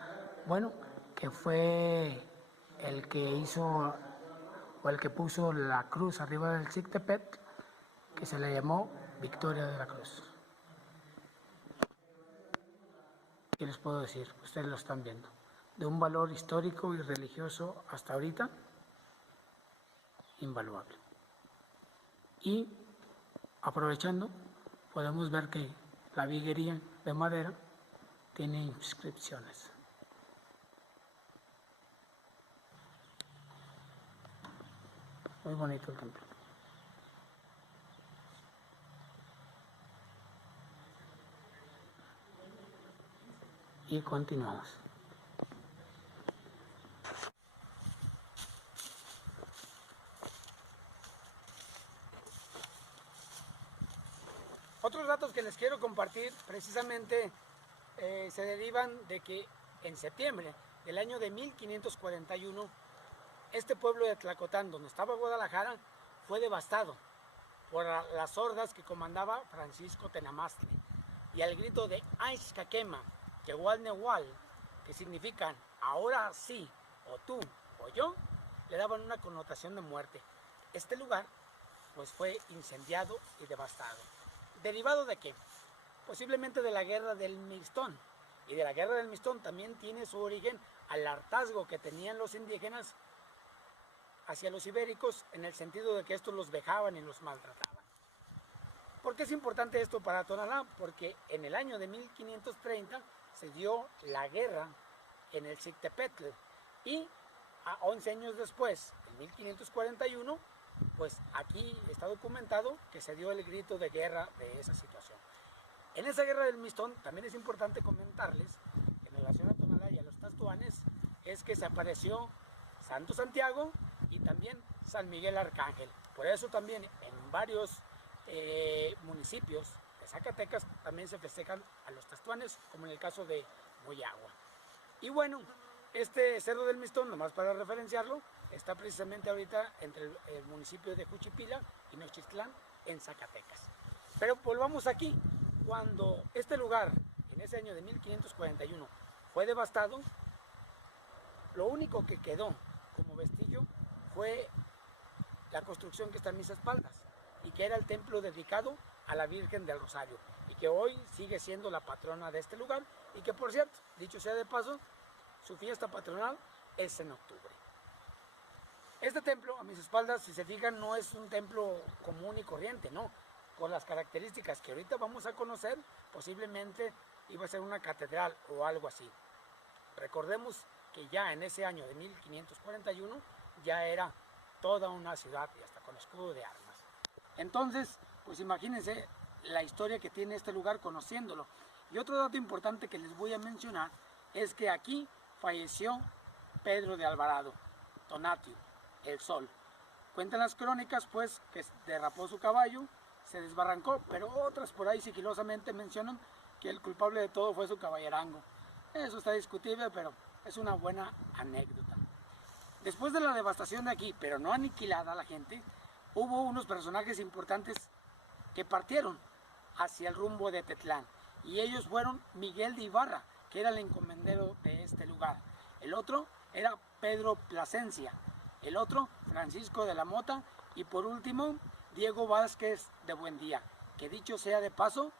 Bueno, que fue el que hizo, o el que puso la cruz arriba del Xictepetl, que se le llamó Victoria de la Cruz. ¿Qué les puedo decir? Ustedes lo están viendo. De un valor histórico y religioso hasta ahorita, invaluable. Y aprovechando, podemos ver que la viguería de madera tiene inscripciones. Muy bonito el templo. Y continuamos. Otros datos que les quiero compartir precisamente se derivan de que en septiembre del año de 1541, este pueblo de Tlacotán, donde estaba Guadalajara, fue devastado por las hordas que comandaba Francisco Tenamastli. Y al grito de Aizcaquema, Quehual Nehual, que significan ahora sí, o tú o yo, le daban una connotación de muerte. Este lugar pues fue incendiado y devastado. ¿Derivado de qué? Posiblemente de la guerra del Mixtón. Y de la guerra del Mixtón también tiene su origen al hartazgo que tenían los indígenas hacia los ibéricos, en el sentido de que estos los vejaban y los maltrataban. ¿Por qué es importante esto para Tonalá? Porque en el año de 1530 se dio la guerra en el Xictepetl y a 11 años después, en 1541, pues aquí está documentado que se dio el grito de guerra de esa situación. En esa guerra del Mixtón también es importante comentarles, en relación a Tonalá y a los Tastuanes, es que se apareció Santo Santiago y también San Miguel Arcángel. Por eso también en varios municipios de Zacatecas también se festejan a los Tastuanes, como en el caso de Moyagua. Y bueno, este Cerro del Mixtón, nomás para referenciarlo, está precisamente ahorita entre el municipio de Juchipila y Nochistlán, en Zacatecas. Pero volvamos aquí. Cuando este lugar, en ese año de 1541, fue devastado, lo único que quedó como vestigio fue la construcción que está a mis espaldas, y que era el templo dedicado a la Virgen del Rosario, y que hoy sigue siendo la patrona de este lugar, y que, por cierto, dicho sea de paso, su fiesta patronal es en octubre. Este templo, a mis espaldas, si se fijan, no es un templo común y corriente, no. Con las características que ahorita vamos a conocer, posiblemente iba a ser una catedral o algo así. Recordemos que ya en ese año de 1541 ya era toda una ciudad y hasta con escudo de armas. Entonces, pues imagínense la historia que tiene este lugar conociéndolo. Y otro dato importante que les voy a mencionar es que aquí falleció Pedro de Alvarado, Tonatiuh, el Sol. Cuentan las crónicas pues que derrapó su caballo, se desbarrancó, pero otras por ahí sigilosamente mencionan que el culpable de todo fue su caballerango. Eso está discutible, pero es una buena anécdota. Después de la devastación de aquí, pero no aniquilada la gente, hubo unos personajes importantes que partieron hacia el rumbo de Tetlán, y ellos fueron Miguel de Ibarra, que era el encomendero de este lugar. El otro era Pedro Plasencia, el otro Francisco de la Mota, y por último Diego Vázquez de Buendía, que dicho sea de paso,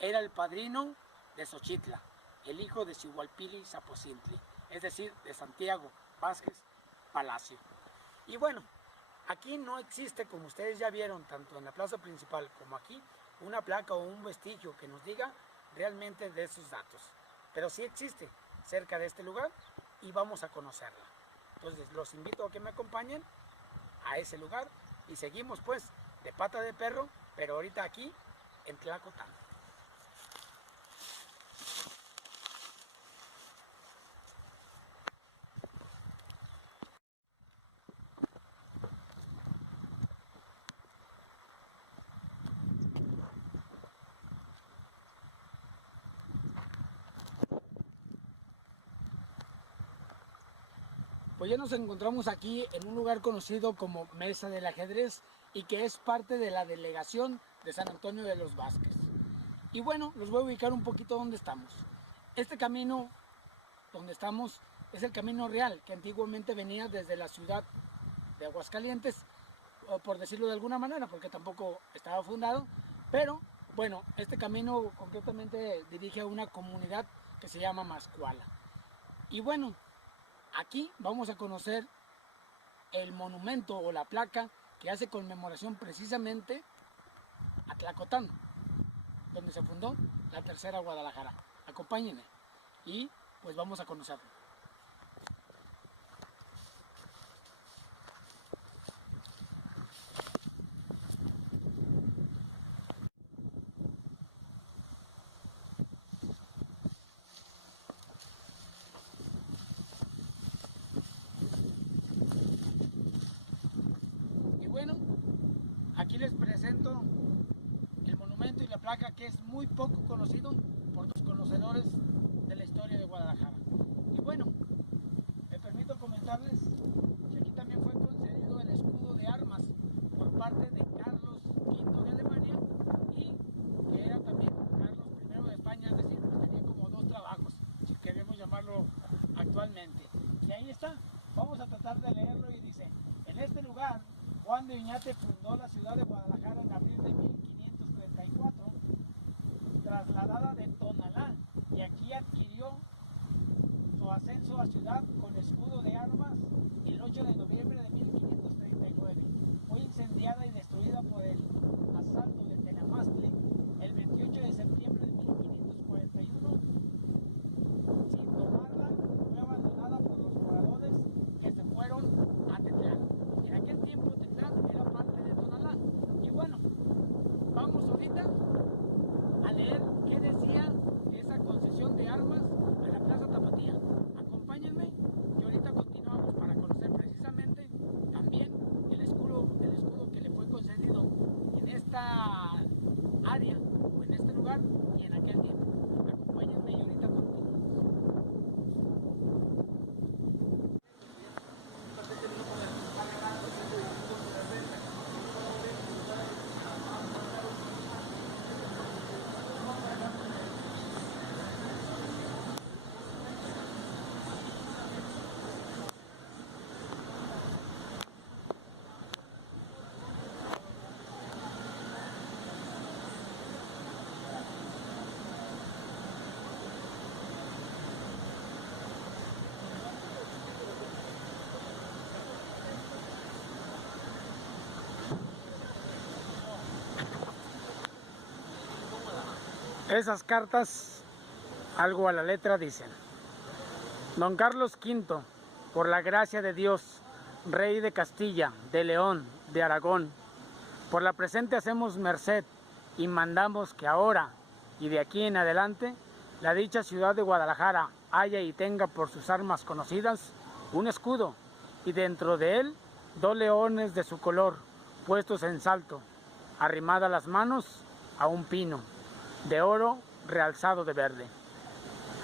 era el padrino de Xochitla, el hijo de Xihualpili Zapocintli, es decir, de Santiago Vázquez Palacio. Y bueno, aquí no existe, como ustedes ya vieron, tanto en la plaza principal como aquí, una placa o un vestigio que nos diga realmente de esos datos. Pero sí existe cerca de este lugar y vamos a conocerla. Entonces los invito a que me acompañen a ese lugar y seguimos pues de pata de perro, pero ahorita aquí en Tlacotán. Pues ya nos encontramos aquí en un lugar conocido como Mesa del Ajedrez y que es parte de la delegación de San Antonio de los Vázquez. Y bueno, los voy a ubicar un poquito donde estamos. Este camino donde estamos es el camino real que antiguamente venía desde la ciudad de Aguascalientes, o por decirlo de alguna manera, porque tampoco estaba fundado, pero bueno, este camino concretamente dirige a una comunidad que se llama Mascuala. Y bueno, aquí vamos a conocer el monumento o la placa que hace conmemoración precisamente a Tlacotán, donde se fundó la tercera Guadalajara. Acompáñenme y pues vamos a conocerlo. Y bueno, aquí les presento el monumento monumento y la placa que es muy poco conocido por los conocedores de la historia de Guadalajara. Y bueno, me permito comentarles que aquí también fue concedido el escudo de armas por parte de Carlos V de Alemania y que era también Carlos I de España, es decir, pues tenía como dos trabajos, si queremos llamarlo actualmente. Y ahí está, vamos a tratar de leerlo y dice: en este lugar, Juan de Oñate fundó la ciudad de Guadalajara en abril de 1534, trasladada de Tonalá, y aquí adquirió su ascenso a ciudad con escudo de armas el 8 de noviembre de 1539. Fue incendiada y destruida por el asalto de Tenamastli el 28 de septiembre de 1541. Sin tomarla, fue abandonada por los moradores que se fueron a Tetlán. En aquel tiempo Tetlán era parte de Tonalá. Y bueno, vamos ahorita a leer qué decía esa concesión de armas a la Plaza Tapatía. Acompáñenme y ahorita continuamos para conocer precisamente también el escudo que le fue concedido en esta área o en este lugar y en aquel tiempo. Acompáñenme y ahorita continuamos. Esas cartas, algo a la letra, dicen: Don Carlos V, por la gracia de Dios, Rey de Castilla, de León, de Aragón, por la presente hacemos merced y mandamos que ahora y de aquí en adelante la dicha ciudad de Guadalajara haya y tenga por sus armas conocidas un escudo y dentro de él 2 leones de su color puestos en salto, arrimadas las manos a un pino de oro realzado de verde.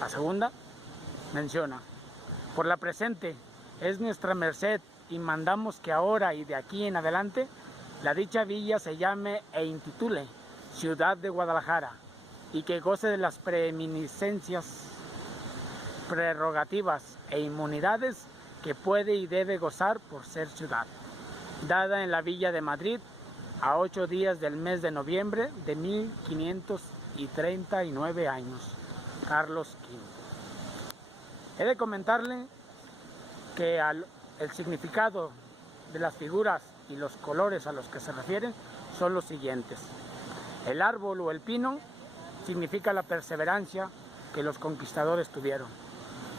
La segunda menciona: por la presente es nuestra merced y mandamos que ahora y de aquí en adelante la dicha villa se llame e intitule Ciudad de Guadalajara y que goce de las preeminiscencias, prerrogativas e inmunidades que puede y debe gozar por ser ciudad, dada en la villa de Madrid a 8 días del mes de noviembre de 1539 años. Carlos V. He de comentarle que el significado de las figuras y los colores a los que se refieren son los siguientes. El árbol o el pino significa la perseverancia que los conquistadores tuvieron.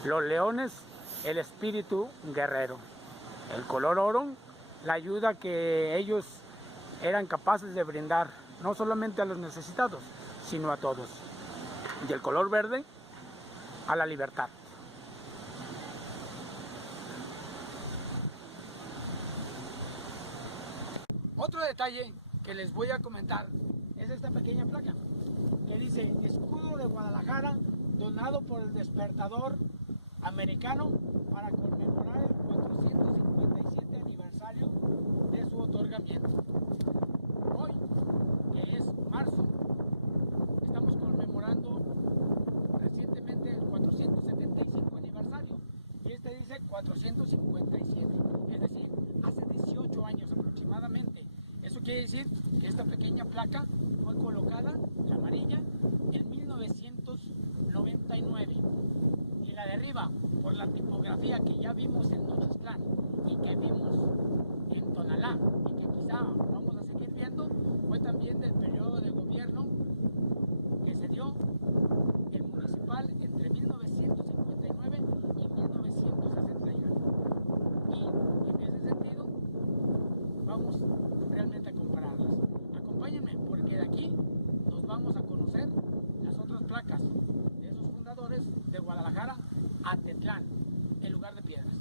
Los leones, el espíritu guerrero. El color oro, la ayuda que ellos eran capaces de brindar, no solamente a los necesitados, sino a todos. Y el color verde, a la libertad. Otro detalle que les voy a comentar es esta pequeña placa que dice: escudo de Guadalajara donado por el despertador americano para conmemorar el 457 aniversario de su otorgamiento. Hoy, que es marzo, estamos conmemorando recientemente el 475 aniversario y este dice 457, es decir, hace 18 años aproximadamente. Eso quiere decir que esta pequeña placa fue colocada, la amarilla, en 1999. Y la de arriba, por la tipografía que ya vimos en Nochistlán y que vimos en Tonalá y que quizá vamos a seguir viendo, fue también del periodo de gobierno que se dio el municipal entre 1959 y 1961. Y en ese sentido, vamos realmente a compararlas. Acompáñenme porque de aquí nos vamos a conocer las otras placas de esos fundadores de Guadalajara a Tetlán, el lugar de piedras.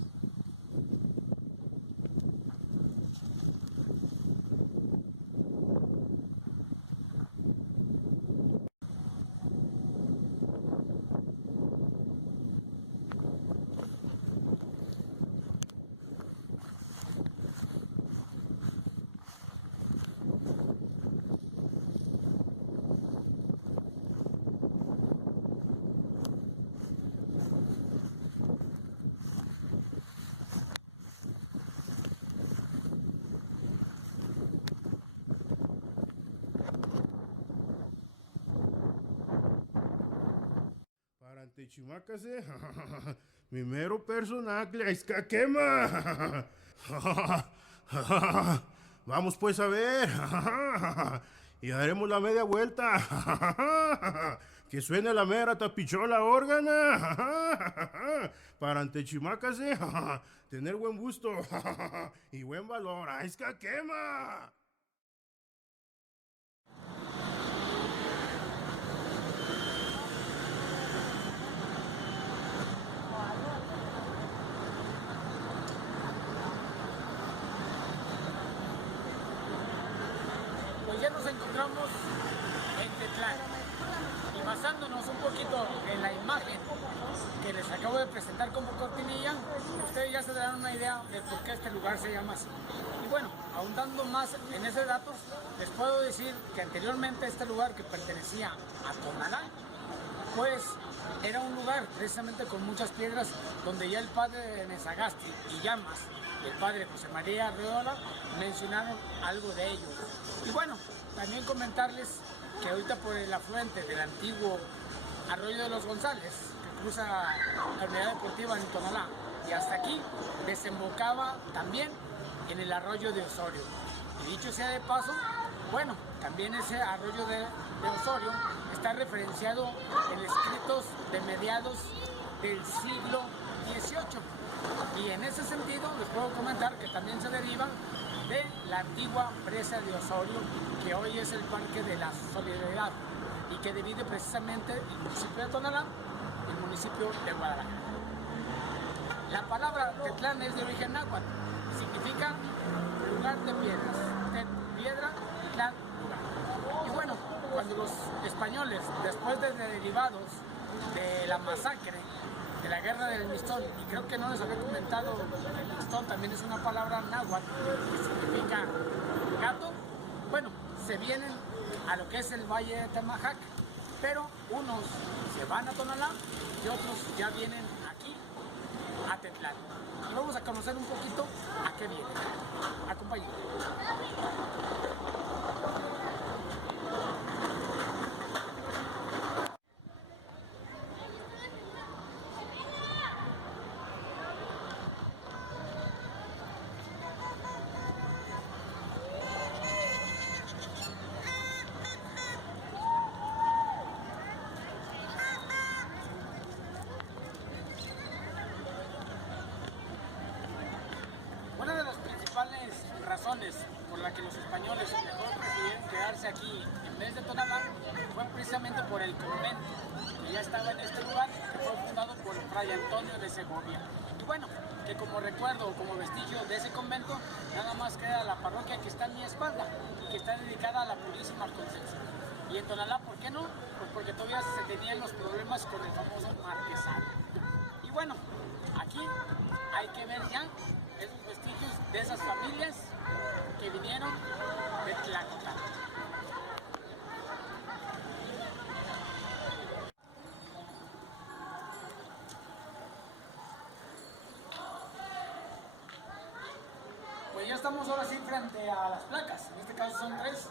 Antechimacase, mi mero personaje, Izcaquema. Vamos pues a ver. Y haremos la media vuelta. Que suene la mera tapichola órgana. Para Antechimacase, tener buen gusto y buen valor. Izcaquema. Pues ya nos encontramos en Tetlán y basándonos un poquito en la imagen que les acabo de presentar como cortinilla, ustedes ya se darán una idea de por qué este lugar se llama así. Y bueno, ahondando más en esos datos, les puedo decir que anteriormente este lugar, que pertenecía a Tonalá, pues era un lugar precisamente con muchas piedras, donde ya el padre de Nesagasti y Llamas y el padre José María Arreola mencionaron algo de ello. Y bueno, también comentarles que ahorita por el afluente del antiguo Arroyo de los González, que cruza la unidad deportiva en Tonalá, y hasta aquí desembocaba también en el arroyo de Osorio. Y dicho sea de paso, bueno, también ese arroyo de Osorio está referenciado en escritos de mediados del siglo XVIII. Y en ese sentido les puedo comentar que también se deriva de la antigua presa de Osorio, que hoy es el Parque de la Solidaridad y que divide precisamente el municipio de Tonalá y el municipio de Guadalajara. La palabra Tetlán es de origen náhuatl, significa lugar de piedras, piedra, Tetlán, lugar. Y bueno, cuando los españoles, después de derivados de la masacre de la guerra del Mistón, y creo que no les había comentado, el Mistón también es una palabra náhuatl que significa gato, bueno, se vienen a lo que es el Valle de Temajac, pero unos se van a Tonalá y otros ya vienen aquí a Tetlán. Y vamos a conocer un poquito a qué viene. Acompáñenme. Una de las principales razones por la que los españoles mejor prefirieron quedarse aquí en vez de Tonalá fue precisamente por el convento que ya estaba en este lugar, que fue fundado por Fray Antonio de Segovia. Y bueno, que como recuerdo o como vestigio de ese convento, nada más queda la parroquia que está en mi espalda y que está dedicada a la Purísima Concepción. Y en Tonalá, ¿por qué no? Pues porque todavía se tenían los problemas con el famoso marquesado. Y bueno, aquí hay que ver ya esos vestigios de esas familias que vinieron de Tlacotalpan. Pues ya estamos ahora sí frente a las placas, en este caso son 3,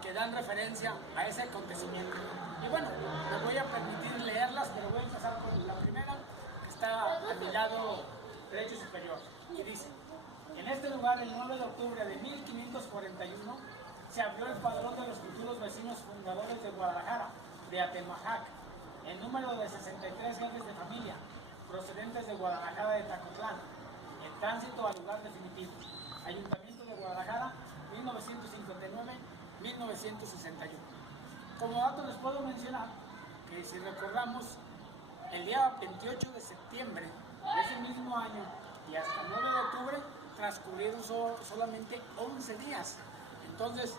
que dan referencia a ese acontecimiento. Y bueno, me voy a permitir leerlas, pero voy a empezar con la primera, que está a mi lado derecho superior, y dice: en este lugar, el 9 de octubre de 1541, se abrió el padrón de los futuros vecinos fundadores de Guadalajara, de Atemajac, en número de 63 jefes de familia, procedentes de Guadalajara de Tacotlán, en tránsito al lugar definitivo. Ayuntamiento de Guadalajara, 1959-1961. Como dato les puedo mencionar que si recordamos, el día 28 de septiembre de ese mismo año y hasta el 9 de octubre transcurrieron solamente 11 días. Entonces,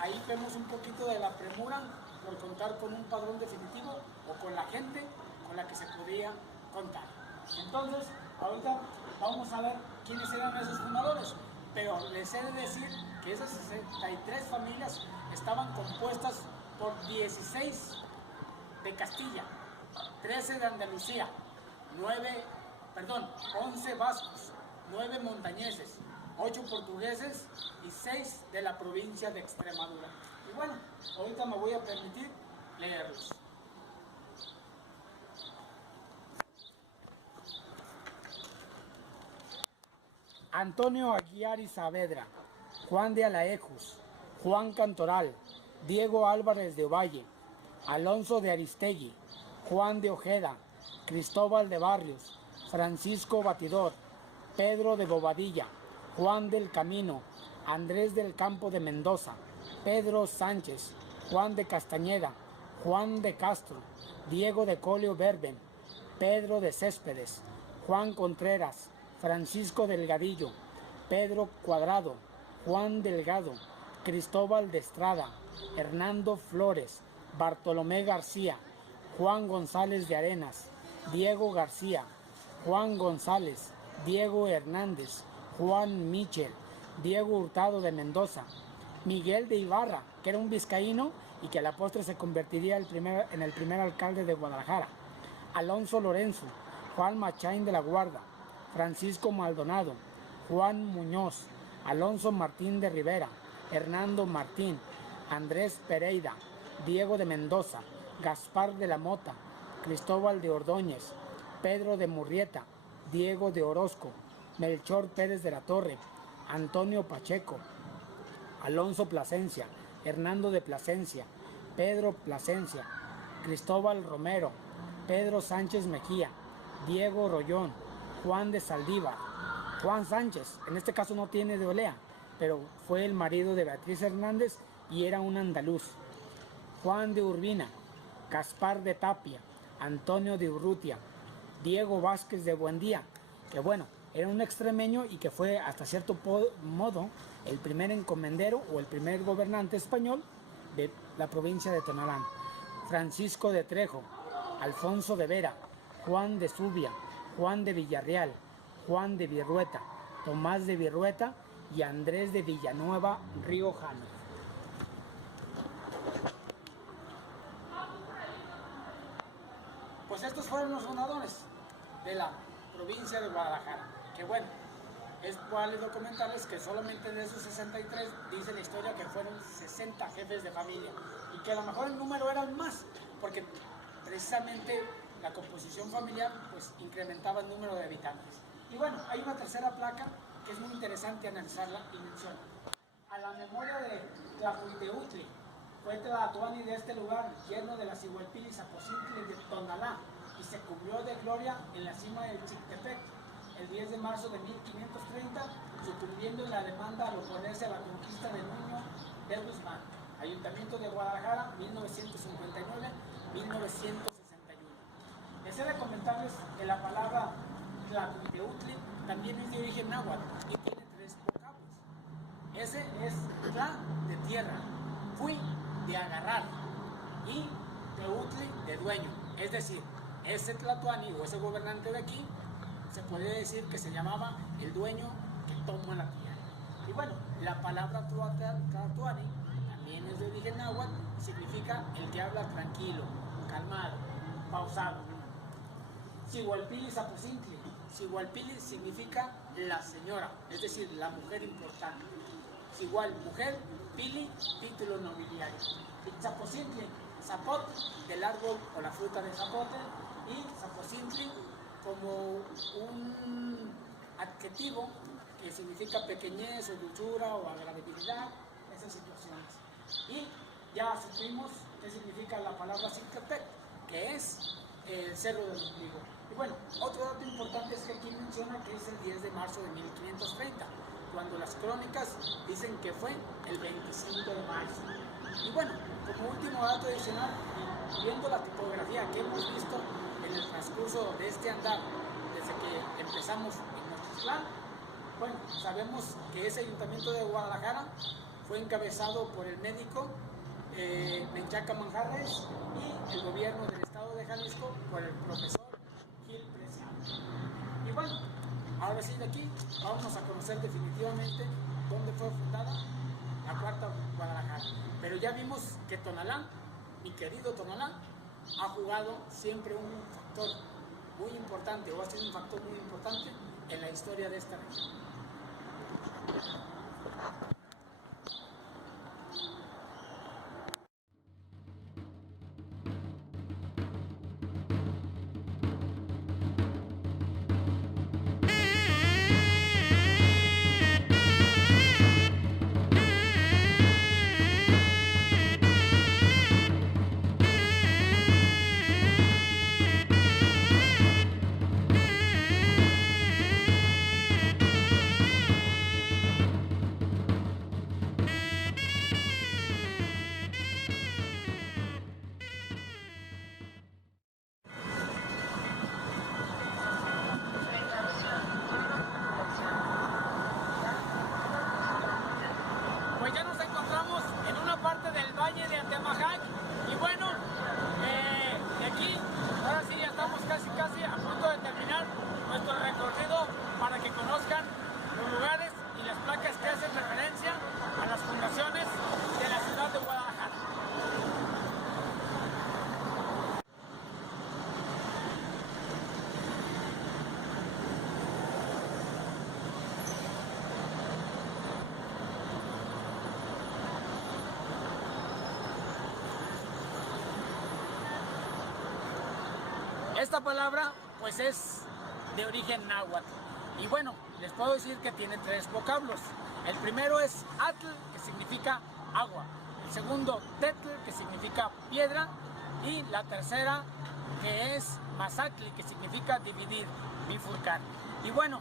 ahí vemos un poquito de la premura por contar con un padrón definitivo o con la gente con la que se podía contar. Entonces, ahorita vamos a ver quiénes eran esos fundadores, pero les he de decir que esas 63 familias estaban compuestas por 16 de Castilla, 13 de Andalucía, 11 vascos, 9 montañeses, 8 portugueses y 6 de la provincia de Extremadura. Y bueno, ahorita me voy a permitir leerlos. Antonio Aguiar y Saavedra, Juan de Alaejos, Juan Cantoral, Diego Álvarez de Ovalle, Alonso de Aristegui, Juan de Ojeda, Cristóbal de Barrios, Francisco Batidor, Pedro de Bobadilla, Juan del Camino, Andrés del Campo de Mendoza, Pedro Sánchez, Juan de Castañeda, Juan de Castro, Diego de Colio Verben, Pedro de Céspedes, Juan Contreras, Francisco Delgadillo, Pedro Cuadrado, Juan Delgado, Cristóbal de Estrada, Hernando Flores, Bartolomé García, Juan González de Arenas, Diego García, Juan González, Diego Hernández, Juan Michel, Diego Hurtado de Mendoza, Miguel de Ibarra, que era un vizcaíno y que a la postre se convertiría en el primer alcalde de Guadalajara, Alonso Lorenzo, Juan Machain de la Guarda, Francisco Maldonado, Juan Muñoz, Alonso Martín de Rivera, Hernando Martín, Andrés Pereira, Diego de Mendoza, Gaspar de la Mota, Cristóbal de Ordóñez, Pedro de Murrieta, Diego de Orozco, Melchor Pérez de la Torre, Antonio Pacheco, Alonso Plasencia, Hernando de Plasencia, Pedro Plasencia, Cristóbal Romero, Pedro Sánchez Mejía, Diego Rollón, Juan de Saldívar, Juan Sánchez, en este caso no tiene de Olea, pero fue el marido de Beatriz Hernández y era un andaluz, Juan de Urbina, Gaspar de Tapia, Antonio de Urrutia, Diego Vázquez de Buendía, que bueno, era un extremeño y que fue hasta cierto modo el primer encomendero o el primer gobernante español de la provincia de Tonalán, Francisco de Trejo, Alfonso de Vera, Juan de Zubia, Juan de Villarreal, Juan de Virrueta, Tomás de Virrueta y Andrés de Villanueva Riojano. Pues estos fueron los fundadores de la provincia de Guadalajara, que bueno, es válido comentarles que solamente de esos 63 dice la historia que fueron 60 jefes de familia y que a lo mejor el número eran más, porque precisamente la composición familiar pues incrementaba el número de habitantes. Y bueno, hay una tercera placa que es muy interesante analizarla y menciona: a la memoria de Tlahuiteutli, fue Tlatoani de este lugar, yerno de las Igualpilis Aposintli de Tonalá, y se cubrió de gloria en la cima del Chictepec el 10 de marzo de 1530, sucumbiendo en la demanda al oponerse a la conquista de Nuño de Guzmán. Ayuntamiento de Guadalajara, 1959-1961. Deseo comentarles que la palabra Tlahuiteutli también es de origen náhuatl y tiene 3 vocablos. Ese es Tla, de tierra, Fui, de agarrar, y Teutli, de dueño. Es decir, ese Tlatoani o ese gobernante de aquí se puede decir que se llamaba el dueño que toma la tierra. Y bueno, la palabra Tlatoani también es de origen náhuatl y significa el que habla tranquilo, calmado, pausado. Sigualpili Zapocintli. Sigualpili significa la señora, es decir, la mujer importante. Sigual, mujer, pili, título nobiliario. Y Zapocintli, zapot, del árbol o la fruta de zapote, y Zapocintli como un adjetivo que significa pequeñez o dulzura o agradabilidad, esas situaciones. Y ya supimos qué significa la palabra Cictepec, que es el cerro del ombligo. Y bueno, otro dato importante es que aquí menciona que es el 10 de marzo de 1530, cuando las crónicas dicen que fue el 25 de marzo. Y bueno, como último dato adicional, viendo la tipografía que hemos visto en el transcurso de este andar, desde que empezamos en Nochitlán, bueno, sabemos que ese ayuntamiento de Guadalajara fue encabezado por el médico Menchaca Manjarres y el gobierno del estado de Jalisco por el profesor Gil Preciado. Y bueno, ahora sí de aquí vamos a conocer definitivamente dónde fue fundada la Cuarta Guadalajara. Pero ya vimos que Tonalá, mi querido Tonalá, ha jugado siempre un factor muy importante, o ha sido un factor muy importante en la historia de esta región. pues ya nos encontramos en una parte del valle de Atemajac y bueno, de aquí, ahora sí ya estamos casi a punto de terminar nuestro recorrido para que conozcan los lugares y las placas que hacen referencia a las fundaciones de la ciudad de Guadalajara. Esta palabra pues es de origen náhuatl y bueno, les puedo decir que tiene tres vocablos. El primero es atl, que significa agua. El segundo, tetl, que significa piedra. Y la tercera, que es mazatli, que significa dividir, bifurcar. Y bueno,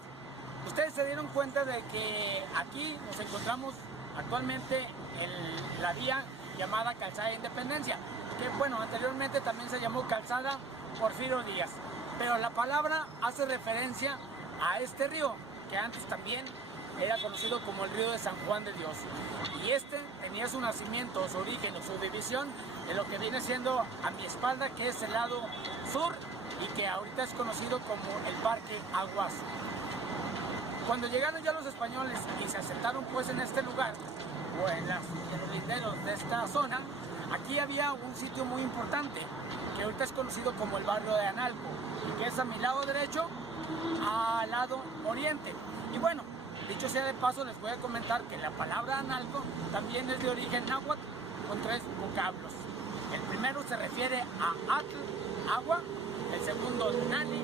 ustedes se dieron cuenta de que aquí nos encontramos actualmente en la vía llamada Calzada de Independencia, que bueno, anteriormente también se llamó Calzada Porfirio Díaz. Pero la palabra hace referencia a este río, que antes también era conocido como el río de San Juan de Dios. Y este tenía su nacimiento, su origen o su división de lo que viene siendo a mi espalda, que es el lado sur y que ahorita es conocido como el Parque Aguas. Cuando llegaron ya los españoles y se asentaron pues en este lugar, o en los linderos de esta zona, aquí había un sitio muy importante, que ahorita es conocido como el barrio de Analco, y que es a mi lado derecho, al lado oriente. Y bueno, dicho sea de paso, les voy a comentar que la palabra Analco también es de origen náhuatl con tres vocablos. El primero se refiere a atl, agua. El segundo, nani,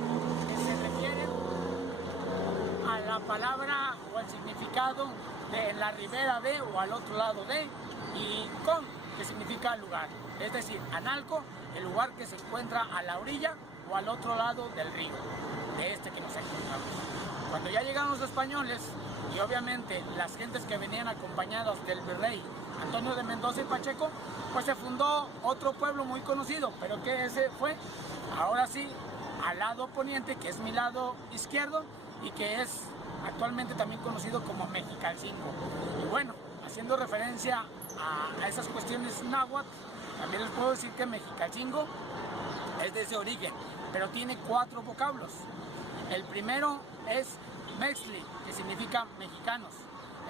que se refiere a la palabra o el significado de la ribera de o al otro lado de. Y con, que significa lugar. Es decir, Analco, el lugar que se encuentra a la orilla o al otro lado del río, de este que nos encontramos. Cuando ya llegaron los españoles, y obviamente las gentes que venían acompañadas del virrey Antonio de Mendoza y Pacheco, pues se fundó otro pueblo muy conocido, pero que ese fue, ahora sí, al lado poniente, que es mi lado izquierdo, y que es actualmente también conocido como Mexicalcingo. Y bueno, haciendo referencia a esas cuestiones náhuatl, también les puedo decir que Mexicalcingo es de ese origen, pero tiene cuatro vocablos. El primero es Mexli, que significa mexicanos.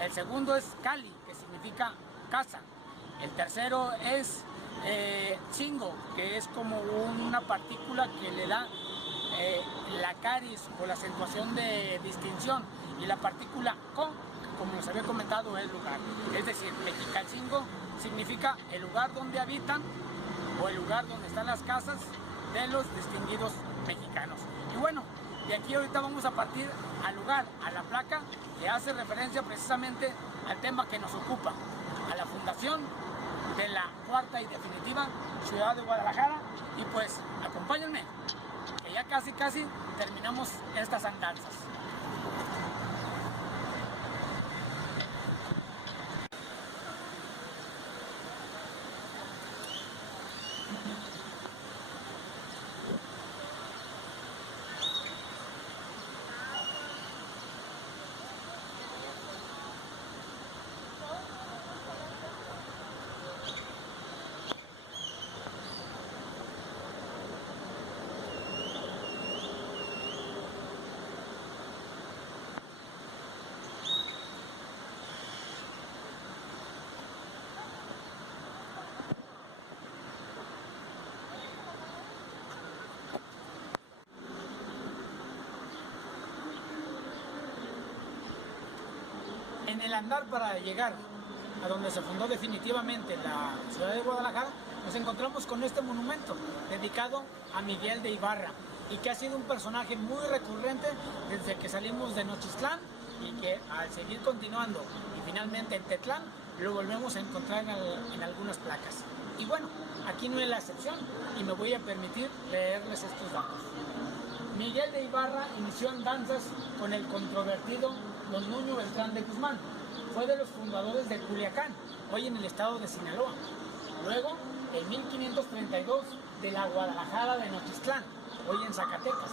El segundo es Cali, que significa casa. El tercero es Chingo, que es como una partícula que le da la caris o la acentuación de distinción. Y la partícula con, como les había comentado, es lugar. Es decir, Mexicalcingo significa el lugar donde habitan o el lugar donde están las casas de los distinguidos mexicanos. Y bueno, de aquí ahorita vamos a partir al lugar, a la placa que hace referencia precisamente al tema que nos ocupa, a la fundación de la cuarta y definitiva ciudad de Guadalajara. Y pues acompáñenme, que ya casi terminamos estas andanzas. En el andar para llegar a donde se fundó definitivamente la ciudad de Guadalajara, nos encontramos con este monumento dedicado a Miguel de Ibarra y que ha sido un personaje muy recurrente desde que salimos de Nochistlán y que al seguir continuando y finalmente en Tetlán lo volvemos a encontrar en algunas placas. Y bueno, aquí no es la excepción y me voy a permitir leerles estos datos. Miguel de Ibarra inició andanzas con el controvertido Don Nuño Beltrán de Guzmán. Fue de los fundadores de Culiacán, hoy en el estado de Sinaloa. Luego, en 1532, de la Guadalajara de Nochistlán, hoy en Zacatecas.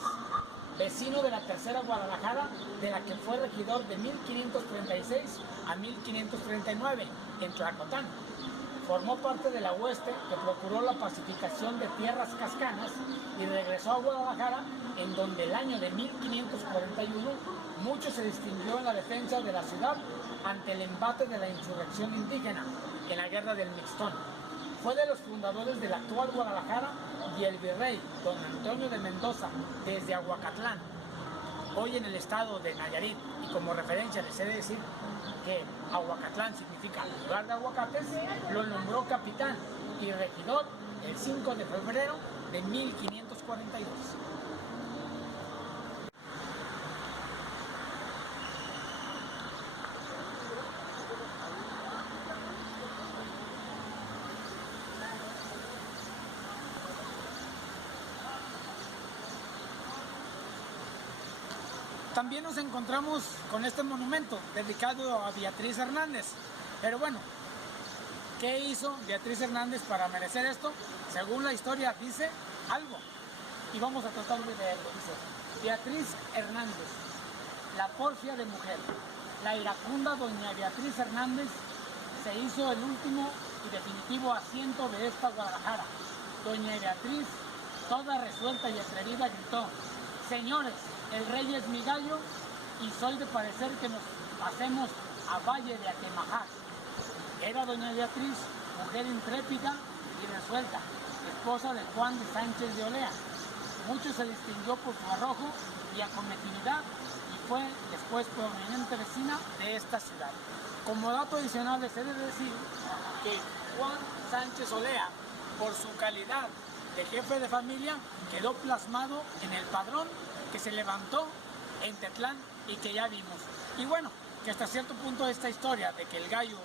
vecino de la tercera Guadalajara, de la que fue regidor de 1536 a 1539 en Tlacotlán. Formó parte de la hueste que procuró la pacificación de tierras cascanas y regresó a Guadalajara, en donde el año de 1541 mucho se distinguió en la defensa de la ciudad ante el embate de la insurrección indígena en la Guerra del Mixtón. Fue de los fundadores de la actual Guadalajara y el virrey don Antonio de Mendoza desde Aguacatlán, hoy en el estado de Nayarit, y como referencia les he de decir que Aguacatlán significa lugar de aguacates, lo nombró capitán y regidor el 5 de febrero de 1542. También nos encontramos con este monumento dedicado a Beatriz Hernández. Pero bueno, ¿qué hizo Beatriz Hernández para merecer esto? Según la historia dice algo. Y vamos a tratar de leerlo. Dice: Beatriz Hernández, la porfia de mujer. La iracunda doña Beatriz Hernández se hizo el último y definitivo asiento de esta Guadalajara. Doña Beatriz, toda resuelta y atrevida, gritó: señores, el rey es mi gallo y soy de parecer que nos pasemos a Valle de Atemajac. Era doña Beatriz, mujer intrépida y resuelta, esposa de Juan de Sánchez de Olea. Mucho se distinguió por su arrojo y acometividad y fue después prominente vecina de esta ciudad. Como dato adicional les he de decir que Juan Sánchez Olea, por su calidad de jefe de familia, quedó plasmado en el padrón que se levantó en Tetlán y que ya vimos. Y bueno, que hasta cierto punto esta historia de que el gallo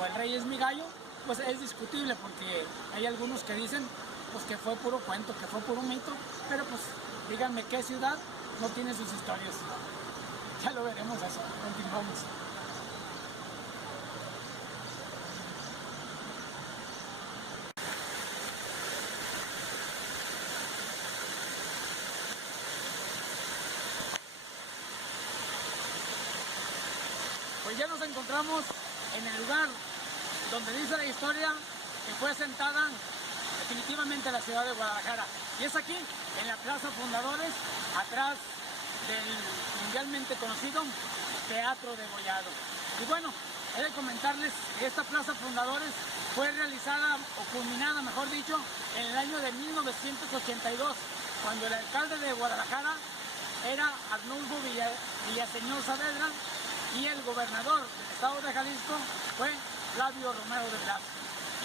o el rey es mi gallo, pues es discutible, porque hay algunos que dicen pues que fue puro cuento, que fue puro mito, pero pues díganme qué ciudad no tiene sus historias. Ya lo veremos eso, continuamos. Pues ya nos encontramos en el lugar donde dice la historia que fue asentada definitivamente la ciudad de Guadalajara. Y es aquí, en la Plaza Fundadores, atrás del mundialmente conocido Teatro Degollado. Y bueno, he de comentarles que esta Plaza Fundadores fue realizada, o culminada mejor dicho, en el año de 1982, cuando el alcalde de Guadalajara era Arnulfo Villaseñor Saavedra, y el gobernador del estado de Jalisco fue Flavio Romero de Blasco.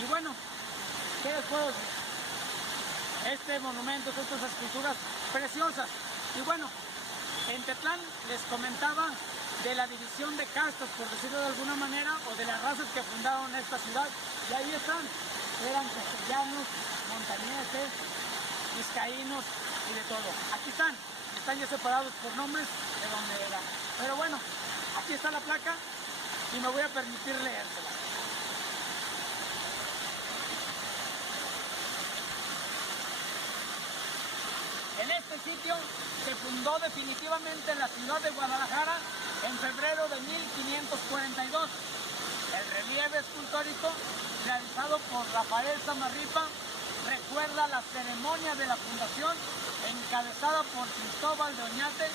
Y bueno, ¿qué después? Este monumento, estas esculturas preciosas. Y bueno, en Tetlán les comentaba de la división de castas, por decirlo de alguna manera, o de las razas que fundaron esta ciudad. Y ahí están, eran castellanos, montañeses, vizcaínos y de todo. Aquí están ya separados por nombres de donde era. Pero bueno, aquí está la placa y me voy a permitir leérsela. En este sitio se fundó definitivamente la ciudad de Guadalajara en febrero de 1542. El relieve escultórico realizado por Rafael Samarripa recuerda la ceremonia de la fundación encabezada por Cristóbal de Oñate,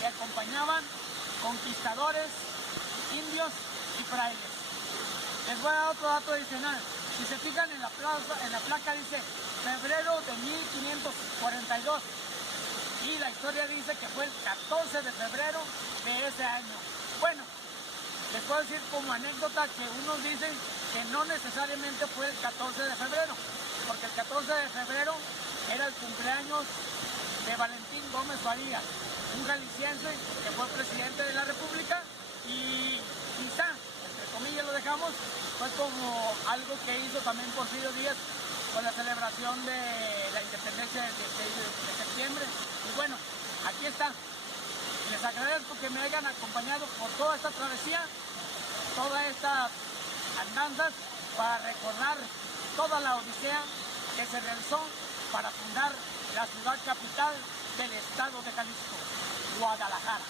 que acompañaban conquistadores, indios y frailes. Les voy a dar otro dato adicional. Si se fijan en la placa dice febrero de 1542 y la historia dice que fue el 14 de febrero de ese año. Bueno, les puedo decir como anécdota que unos dicen que no necesariamente fue el 14 de febrero, porque el 14 de febrero era el cumpleaños de Valentín Gómez Farías, un jalisciense que fue presidente de la República, y quizá, entre comillas lo dejamos, fue como algo que hizo también Porfirio Díaz con la celebración de la independencia del 16 de septiembre. Y bueno, aquí está. Les agradezco que me hayan acompañado por toda esta travesía, todas estas andanzas para recordar toda la odisea que se realizó para fundar la ciudad capital del estado de Jalisco, Guadalajara.